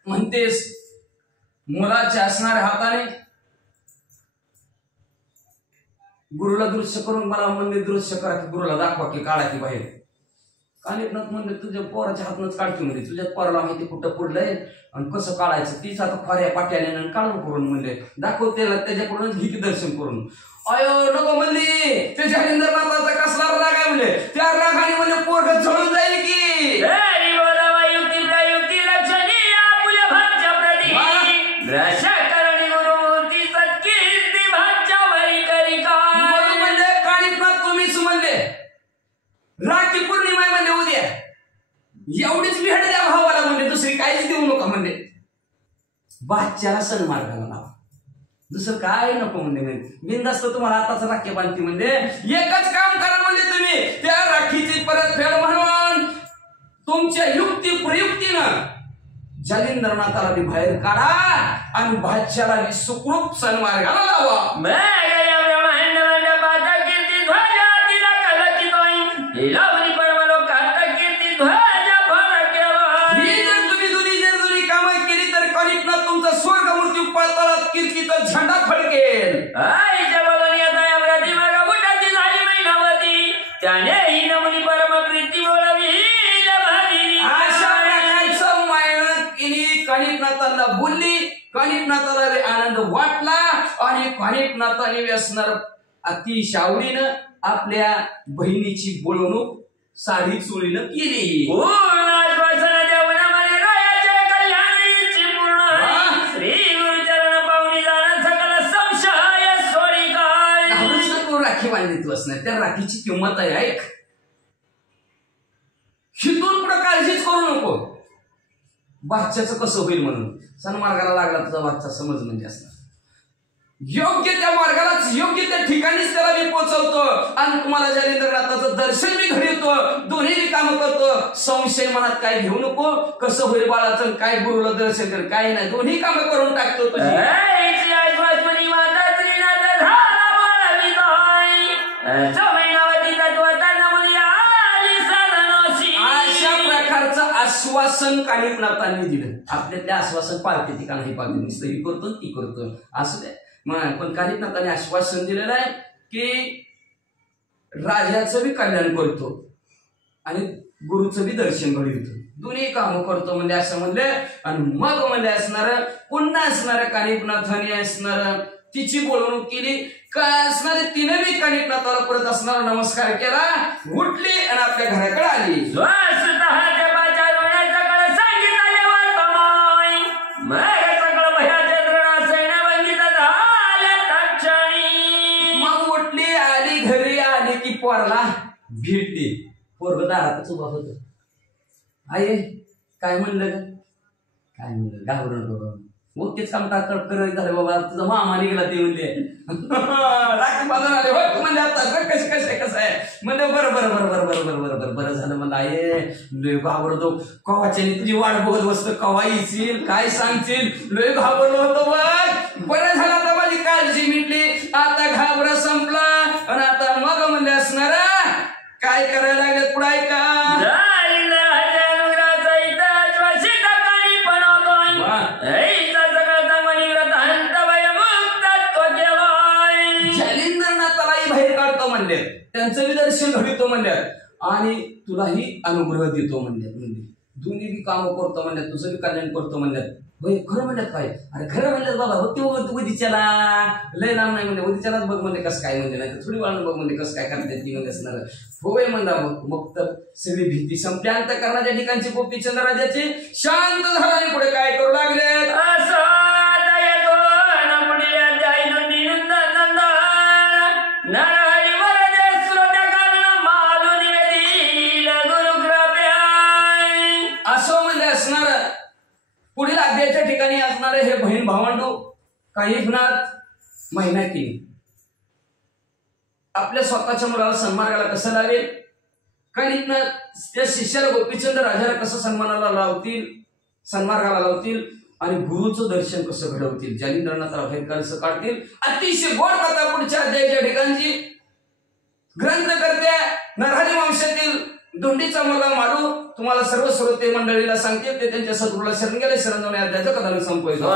म्हणतेस मुलाच्या असणाऱ्या हाताने गुरुला दृश्य करून मला म्हणले दृश्य करा की गुरुला दाखवा की काढा की बाहेर. कानिपनाथ म्हणले तुझ्या पोराच्या हातनच काढते म्हणजे तुझ्या पोराला माहिती कुठं पडलंय आणि कसं काढायचं तीच आता फाऱ्या पाट्याने काढू करून म्हणले दाखव त्याला त्याच्याकडून घे दर्शन करून. अयो नको म्हणली ते जालिंदरनाथाचा कसला राग आहे म्हणले त्या रागाने म्हणले पोरग जळून जाईल की. राखी पौर्णिमा म्हणले उद्या एवढीच भेट द्या भावाला म्हणले दुसरी काहीच देऊ नका म्हणले. बादशाला सन्मार्गाला लावा दुसरं काय नको म्हणले. बिनधास्त तुम्हाला आताच राखी बांधते म्हणले एकच काम करा म्हणले तुम्ही त्या राखीची परतफेड म्हणून तुमच्या युक्ती प्रयुक्तीनं जालिंदरनाथाला बी बाहेर काढा आणि बादशाला बी सुखरूप सन्मार्गाला लावा. तुमचा स्वर्ग मृत्यू पाताळात कीर्तीचा झेंडा फडकेल. अशा प्रकारचं मायनं केली. कानिपनाथांना बोलली. कानिपनाथाला आनंद वाटला आणि कानिपनाथाने व्यसनार अतिशय आवडीनं आपल्या बहिणीची बोलवणूक साडी चोळीनं केली. राखी बांधित असणार त्या राखीची किंमत आहे ऐक. हिथून पुढे काळजीच करू नको. बादशाचं कसं होईल म्हणून सन्मार्गाला लागला तुझा बादशा समज म्हणजे असणार योग्य त्या मार्गालाच योग्य त्या ठिकाणीच त्याला मी पोहोचवतो आणि तुम्हाला जालिंदरनाथाचं दर्शन मी घडवतो. दोन्ही मी काम करतो. संशय मनात काय घेऊ नको. कसं होईल बाळाचं काय गुरुला दर्शन कर काय नाही दोन्ही कामं करून टाकतो तुझी. अशा प्रकारचं आश्वासन कानिपनाथांनी दिलं. आपल्यातले आश्वासन पाळते ती का नाही पाळते नुसतं ही करतो ती करतो असं द्या पण कानिपनाथांनी आश्वासन दिलेलं आहे की राजाचं बी कल्याण करतो आणि गुरुचं बी दर्शन घडवतो. दोन्ही कामं करतो म्हणजे असं म्हणले. आणि मग म्हणजे असणार पुन्हा असणार कानिपनाथाने असणार तिची बोलवणूक केली. काय असणार तिने बी कानिपनाथाला परत असणार नमस्कार केला उठली आणि आपल्या घराकडे आली. मग उठली आली घरी आली की पोरला भेटली. पोरग दारातच उभा होत. आई काय म्हणलं काय म्हणलं घाबरून ओकेच काम करत झालं बाबा तुझा मामा निघाला ते म्हणले राखी बांधून आले हो म्हणजे आता कसं आहे म्हणजे बरं झालं म्हणलं आहे घाबरतो कवाच्याने तुझी वाट बघत बसतो कवा येशील काय सांगशील लय घाबरलो होतो बघ. बरं झालं आता माझी काळजी मिटली आता घाबरा संपला आणि आता मग म्हणजे असणार काय करायला लागेल पुढे ऐका. जालिंदरनाथालाही बाहेर काढतो म्हणले त्यांचं बी दर्शन घडवतो म्हणल्यात आणि तुलाही अनुग्रह देतो म्हणल्यात. म्हणजे दोन्ही बी कामं करतो म्हणल्यात तुझं बी कल्याण करतो म्हणल्यात. होय खरं म्हणल्यात काय अरे खरं म्हणल्यात बाबा बघ उदीच्याला लय नाम नाही म्हणजे उदीच्यालाच बघ म्हणजे कसं काय म्हणजे नाही थोडी वाळून बघ म्हणजे कसं काय करतात ती म्हणजे असणार. होय म्हणला मग तर सगळी भीती संपली. अंतःकरणाच्या ठिकाणची पोपटी चंद्रराजाची शांत झाला आणि पुढे काय करू लागले. असं म्हणजे असणार पुढील अध्यायाच्या ठिकाणी असणारे हे बहीण भावंडू कानिपनाथ महिना केली. आपल्या स्वतःच्या मुलाला सन्मार्गाला कसं लावेल कानिपनाथ त्या शिष्याला गोपीचंद राजाला कसं सन्मार्गाला लावतील आणि गुरुचं दर्शन कसं घडवतील जालिंदरनाथाला बाहेर कसं काढतील. अतिशय गोड कथा पुढच्या अध्यायाच्या ठिकाणची ग्रंथकर्त्या नरहरी वंशातील दोंडीचा मुलगा माडू तुम्हाला सर्व श्रोते मंडळीला सांगतील ते त्यांच्या सद्गुरूला शरण गेले. शरण जाऊन अध्यायाचं कथानक संपवतो.